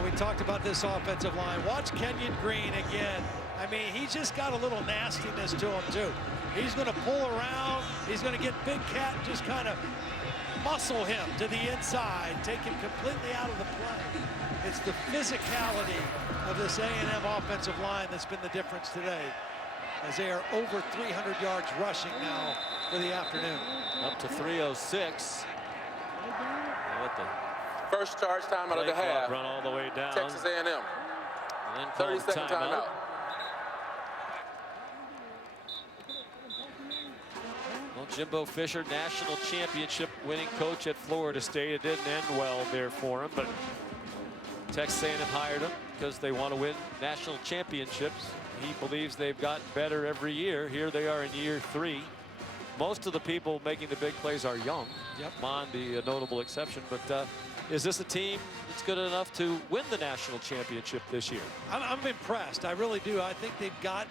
We talked about this offensive line. Watch Kenyon Green again. I mean, he's just got a little nastiness to him, too. He's going to pull around. He's going to get Big Cat and just kind of muscle him to the inside, take him completely out of the play. It's the physicality of this A&M offensive line that's been the difference today, as they are over 300 yards rushing now for the afternoon. Up to 306. What the First charge time out of the half. Run all the way down. Texas A&M. And then 30-second timeout. Well, Jimbo Fisher, national championship winning coach at Florida State. It didn't end well there for him, but Texas A&M hired him because they want to win national championships. He believes they've gotten better every year. Here they are in year 3. Most of the people making the big plays are young. Yep. Mondi, a notable exception, but is this a team that's good enough to win the national championship this year? I'm impressed. I really do. I think they've got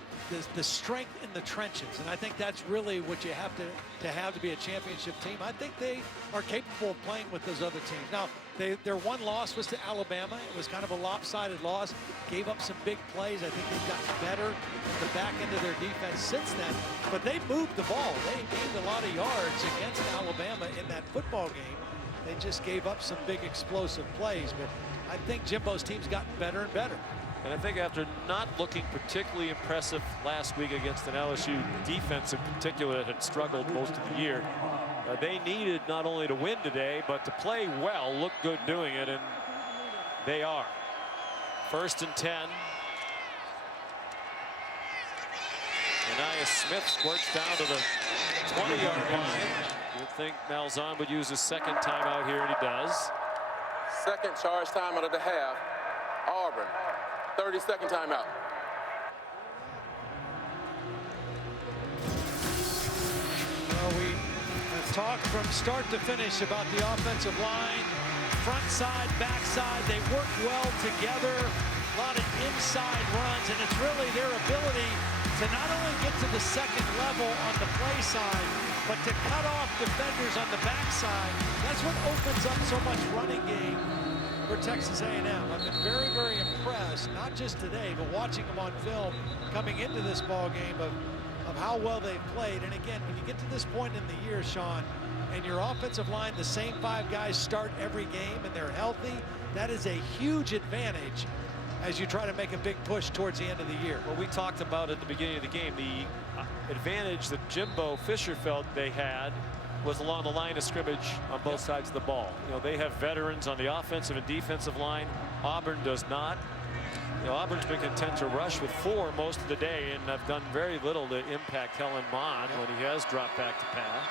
the strength in the trenches, and I think that's really what you have to be a championship team. I think they are capable of playing with those other teams. Now, their one loss was to Alabama. It was kind of a lopsided loss. Gave up some big plays. I think they've gotten better at the back end of their defense since then. But they moved the ball. They gained a lot of yards against Alabama in that football game. They just gave up some big explosive plays. But I think Jimbo's team's gotten better and better. And I think after not looking particularly impressive last week against an LSU defense in particular that had struggled most of the year, they needed not only to win today, but to play well, look good doing it, and they are. 1st and 10. Anais Smith squirts down to the 20-yard line. You'd think Malzahn would use his second timeout here, and he does. Second charge time out of the half. Auburn. 30-second timeout. Well, we have talked from start to finish about the offensive line. Front side, back side, they work well together. A lot of inside runs, and it's really their ability to not only get to the second level on the play side, but to cut off defenders on the backside. That's what opens up so much running game for Texas A&M. I've been very, very impressed, not just today, but watching them on film coming into this ball game of how well they've played. And again, when you get to this point in the year, Sean, and your offensive line, the same 5 guys start every game and they're healthy, that is a huge advantage as you try to make a big push towards the end of the year. Well, we talked about at the beginning of the game, the advantage that Jimbo Fisher felt they had was along the line of scrimmage on both sides of the ball. You know, they have veterans on the offensive and defensive line. Auburn does not. You know, Auburn's been content to rush with 4 most of the day and have done very little to impact Kellen Mond when he has dropped back to pass.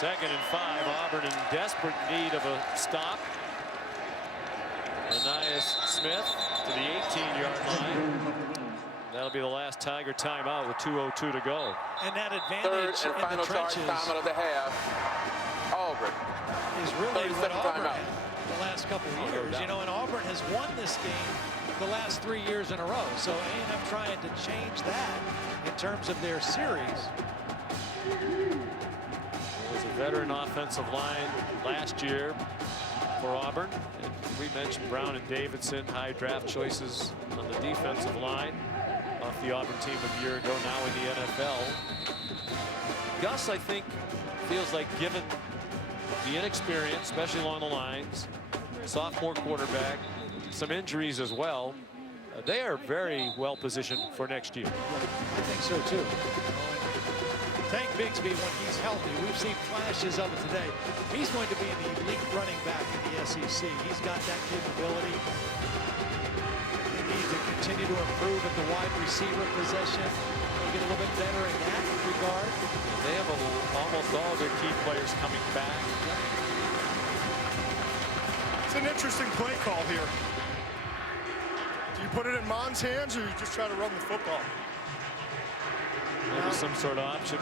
2nd and 5, Auburn in desperate need of a stop. Anais Smith to the 18-yard line. That'll be the last Tiger timeout with 2:02 to go. And that Third advantage and in final the charge trenches time out of the half. Auburn. is really what 30-second Auburn timeout. had the last couple of years. You know, and Auburn has won this game the last 3 years in a row. So A&M trying to change that in terms of their series. It was a veteran offensive line last year for Auburn. And we mentioned Brown and Davidson, high draft choices on the defensive line off the Auburn team a year ago, now in the NFL. Gus, I think, feels like given the inexperience, especially along the lines, sophomore quarterback, some injuries as well, they are very well positioned for next year. I think so too. Tank Bigsby, when he's healthy, we've seen flashes of it today. He's going to be an elite running back in the SEC. He's got that capability. They need to continue to improve at the wide receiver position. They'll get a little bit better in that regard. They have almost all their key players coming back. It's an interesting play call here. Do you put it in Mond's hands or you just try to run the football? Maybe some sort of option.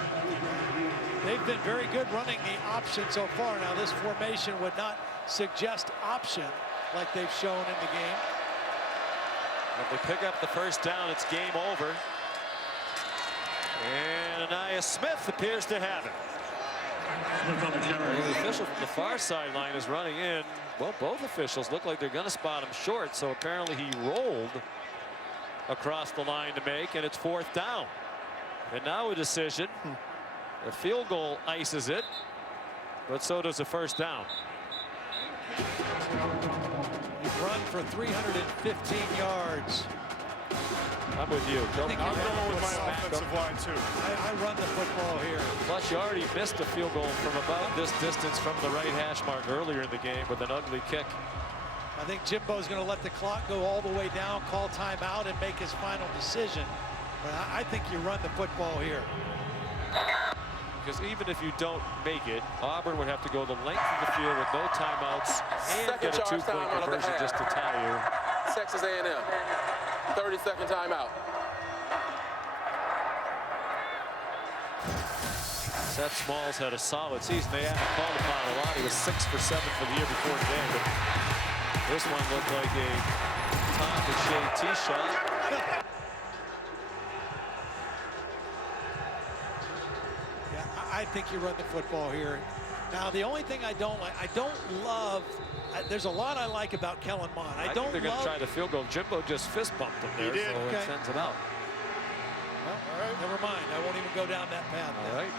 They've been very good running the option so far. Now this formation would not suggest option like they've shown in the game. If they pick up the first down, it's game over. And Ananias Smith appears to have it. The official from the far sideline is running in. Well, both officials look like they're going to spot him short, so apparently he rolled across the line to make, and it's 4th down. And now a decision. The field goal ices it, but so does a 1st down. You've run for 315 yards. I'm with you. I'm going with my offensive line, too. I run the football here. Plus, you already missed a field goal from about this distance from the right hash mark earlier in the game with an ugly kick. I think Jimbo's going to let the clock go all the way down, call timeout, and make his final decision. But I think you run the football here. Because even if you don't make it, Auburn would have to go the length of the field with no timeouts and get a 2-point conversion just to tie you. Texas A&M. 30-second timeout. Seth Smalls had a solid season. They haven't called upon a lot. He was 6 for 7 for the year before today. But this one looked like a top and shade tee shot. Yeah, I think you run the football here. Now, the only thing I don't like, there's a lot I like about Kellen Mond. I think they're going to try the field goal. Jimbo just fist bumped him there, so it sends it out. Well, all right, never mind. I won't even go down that path. All right.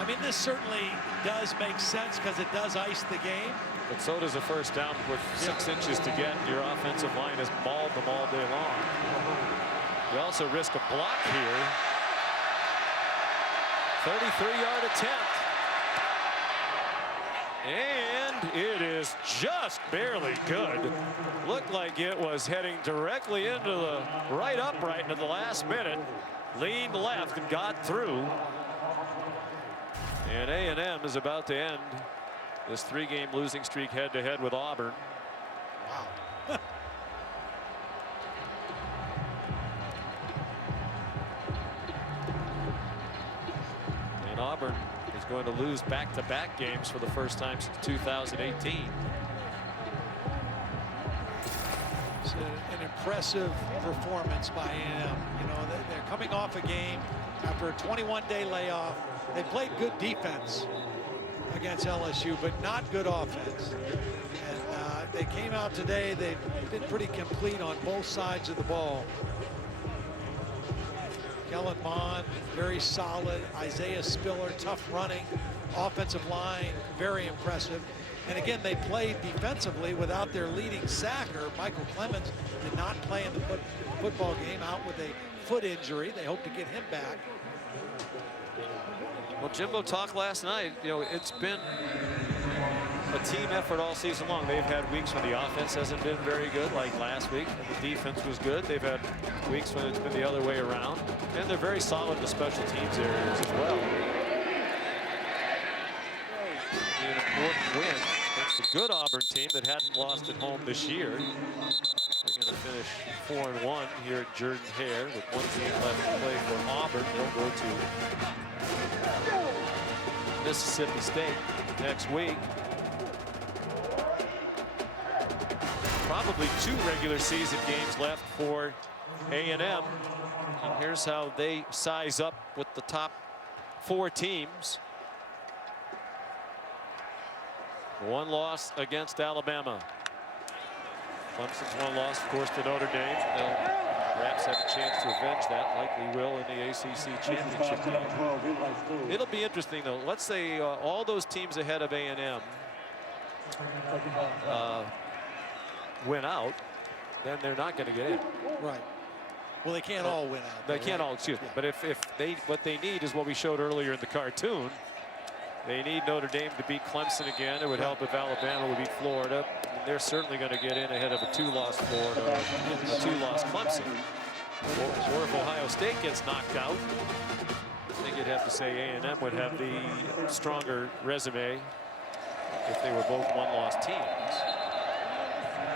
I mean, this certainly does make sense because it does ice the game. But so does a 1st down with 6 inches to get. Your offensive line has mauled them all day long. You also risk a block here. 33-yard attempt. And it is just barely good. Looked like it was heading directly into the right upright into the last minute. Leaned left and got through. And A&M is about to end this 3-game losing streak head-to-head with Auburn. Wow. And Auburn is going to lose back-to-back games for the first time since 2018. It's an impressive performance by A&M. You know, they're coming off a game after a 21-day layoff. They played good defense against LSU, but not good offense. And they came out today. They've been pretty complete on both sides of the ball. Kellen Mond, very solid. Isaiah Spiller, tough running. Offensive line, very impressive. And again, they played defensively without their leading sacker. Michael Clemens did not play in the football game, out with a foot injury. They hope to get him back. Well, Jimbo talked last night. You know, it's been a team effort all season long. They've had weeks when the offense hasn't been very good, like last week, and the defense was good. They've had weeks when it's been the other way around, and they're very solid in the special teams areas as well. An important win against a good Auburn team that hadn't lost at home this year. They're going to finish 4-1 here at Jordan Hare with 1 game left to play for Auburn. They'll go to Mississippi State next week. Probably 2 regular season games left for A&M. And here's how they size up with the top 4 teams. 1 loss against Alabama. Clemson's 1 loss, of course, to Notre Dame. They'll perhaps have a chance to avenge that, likely will in the ACC championship game. It'll be interesting, though. Let's say all those teams ahead of A&M win out, then they're not going to get in. Right. Well, they can't all win out. They can't all, excuse me. But if what they need is what we showed earlier in the cartoon. They need Notre Dame to beat Clemson again. It would help if Alabama would beat Florida. And they're certainly going to get in ahead of a 2-loss Florida, a 2-loss Clemson. Or if Ohio State gets knocked out, I think you'd have to say A&M would have the stronger resume if they were both 1-loss teams.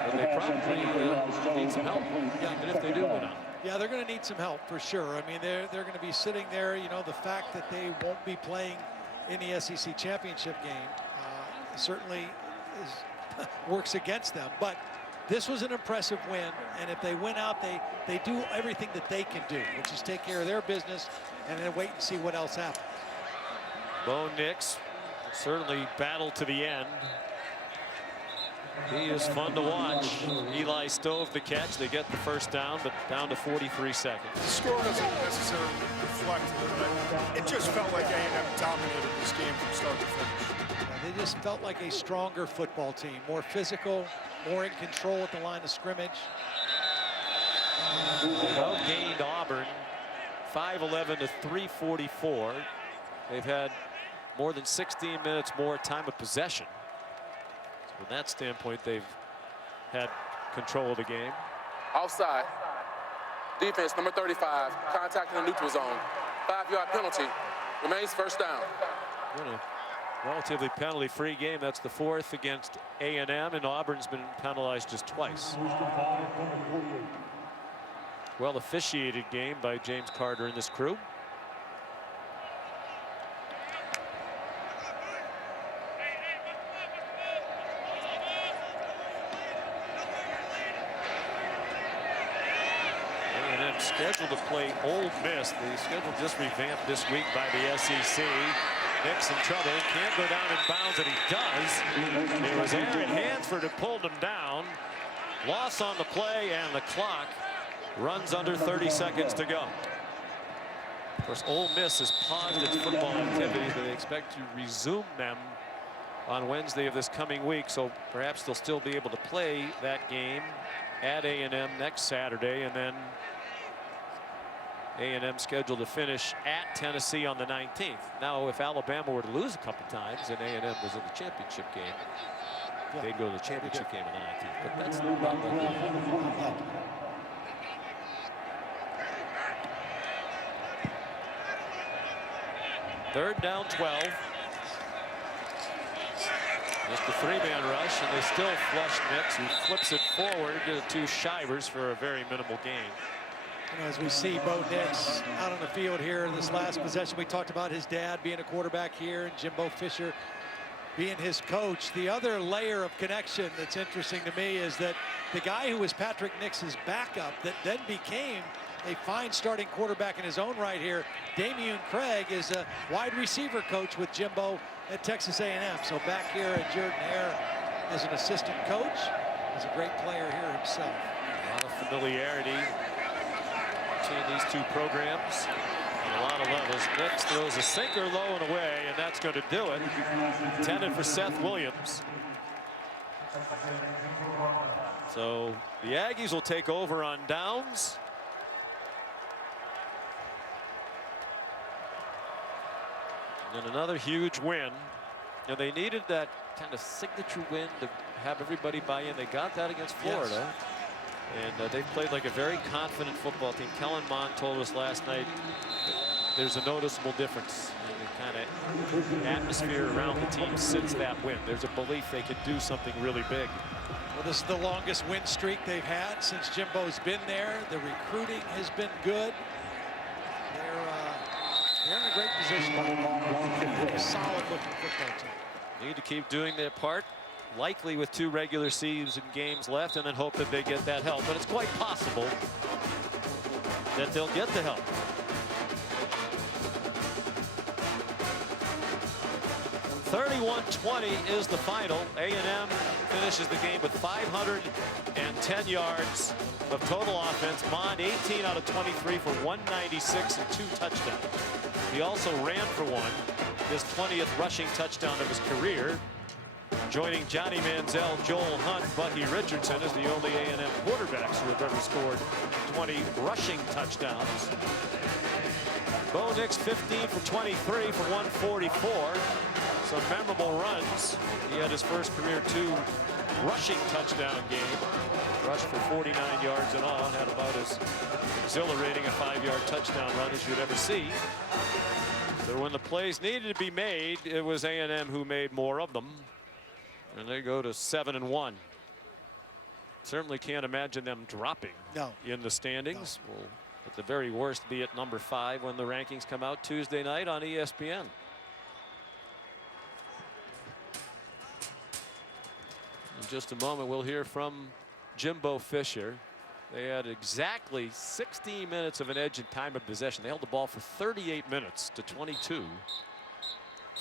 But they probably need some help, even if they do win out. Yeah, they're going to need some help for sure. I mean, they're going to be sitting there. You know, the fact that they won't be playing in the SEC championship game certainly works against them. But this was an impressive win, and if they win out, they do everything that they can do, which is take care of their business and then wait and see what else happens. Bo Nix certainly battled to the end. He is fun to watch. Eli Stove the catch. They get the first down, but down to 43 seconds. The score doesn't necessarily reflect it, but it just felt like A&M dominated this game from start to finish. Yeah, they just felt like a stronger football team, more physical, more in control at the line of scrimmage. They outgained Auburn 5-11 to 344. They've had more than 16 minutes more time of possession. From that standpoint, they've had control of the game. Offside. Defense, number 35, contacting the neutral zone. 5-yard penalty. Remains first down. In a relatively penalty-free game. That's the fourth against A&M, and Auburn's been penalized just twice. Well officiated game by James Carter and this crew. Scheduled to play Ole Miss. The schedule just revamped this week by the SEC. Nix in trouble. Can't go down in bounds, and he does. It was Aaron Hansford who pulled him down. Loss on the play, and the clock runs under 30 seconds to go. Of course, Ole Miss has paused its football activities, but they expect to resume them on Wednesday of this coming week. So perhaps they'll still be able to play that game at A&M next Saturday, and then A&M scheduled to finish at Tennessee on the 19th. Now, if Alabama were to lose a couple times and A&M was in the championship game, they'd go to the championship game on the 19th. But that's not likely to happen. Third down 12. Just a three-man rush, and they still flush Nix, who flips it forward to Shivers for a very minimal gain. You know, as we see Bo Nix out on the field here in this last possession, we talked about his dad being a quarterback here and Jimbo Fisher being his coach. The other layer of connection that's interesting to me is that the guy who was Patrick Nix's backup that then became a fine starting quarterback in his own right here, Damian Craig, is a wide receiver coach with Jimbo at Texas A&M. So back here at Jordan Hare as an assistant coach, is a great player here himself. A lot of familiarity between these two programs on a lot of levels. Nix throws a sinker low and away, and that's going to do it. Intended for Seth Williams. So the Aggies will take over on downs. And another huge win. And they needed that kind of signature win to have everybody buy in. They got that against Florida. Yes. And they've played like a very confident football team. Kellen Mond told us last night there's a noticeable difference in the kind of atmosphere around the team since that win. There's a belief they could do something really big. Well, this is the longest win streak they've had since Jimbo's been there. The recruiting has been good. They're in a great position. A solid-looking football team. Need to keep doing their part. Likely with 2 regular season games left, and then hope that they get that help. But it's quite possible that they'll get the help. (31-20) is the final. A&M finishes the game with 510 yards of total offense. Mond 18 out of 23 for 196 and 2 touchdowns. He also ran for one, his 20th rushing touchdown of his career. Joining Johnny Manziel, Joel Hunt, Bucky Richardson as the only A&M quarterbacks who have ever scored 20 rushing touchdowns. Bo Nix 15 for 23 for 144. Some memorable runs. He had his first career 2 rushing touchdown game. Rushed for 49 yards in all and had about as exhilarating a 5-yard touchdown run as you'd ever see. So when the plays needed to be made, it was A&M who made more of them. And they go to 7-1. Certainly can't imagine them dropping in the standings. No. Will at the very worst be at number 5 when the rankings come out Tuesday night on ESPN. In just a moment, we'll hear from Jimbo Fisher. They had exactly 16 minutes of an edge in time of possession. They held the ball for 38 minutes to 22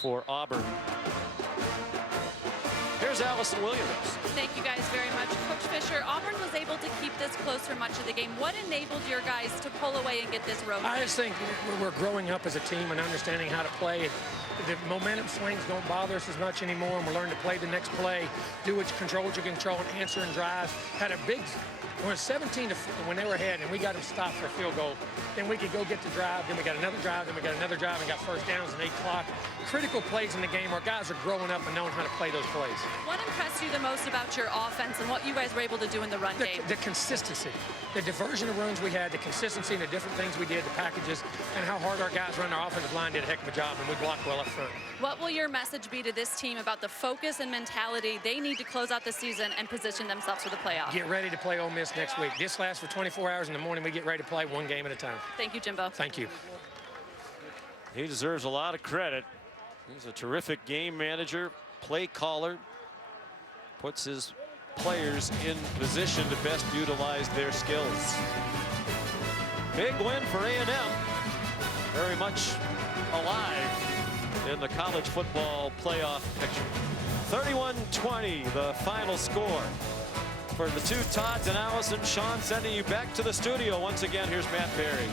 for Auburn. Here's Allison Williams. Thank you guys very much. Coach Fisher, Auburn was able to keep this close for much of the game. What enabled your guys to pull away and get this road I win? just think we're growing up as a team and understanding how to play. The momentum swings don't bother us as much anymore, and we're learning to play the next play, do what you control, and answer and drive. Had a big, when 17 to when they were ahead, and we got them stopped for a field goal. Then we could go get the drive. Then we got another drive. Then we got another drive, and got first downs and 8 o'clock. Critical plays in the game. Our guys are growing up and knowing how to play those plays. What impressed you the most about your offense and what you guys were able to do in the run game? The consistency, the diversion of runs we had, the consistency and the different things we did, the packages, and how hard our guys run. Our offensive line did a heck of a job, and we blocked well up front. What will your message be to this team about the focus and mentality they need to close out the season and position themselves for the playoffs? Get ready to play Ole Miss next week. This lasts for 24 hours in the morning. We get ready to play one game at a time. Thank you, Jimbo. Thank you. He deserves a lot of credit. He's a terrific game manager, play caller, puts his players in position to best utilize their skills. Big win for A&M. Very much alive in the college football playoff picture. 31-20, the final score. For the two Todds and Allison, Sean sending you back to the studio once again. Here's Matt Berry.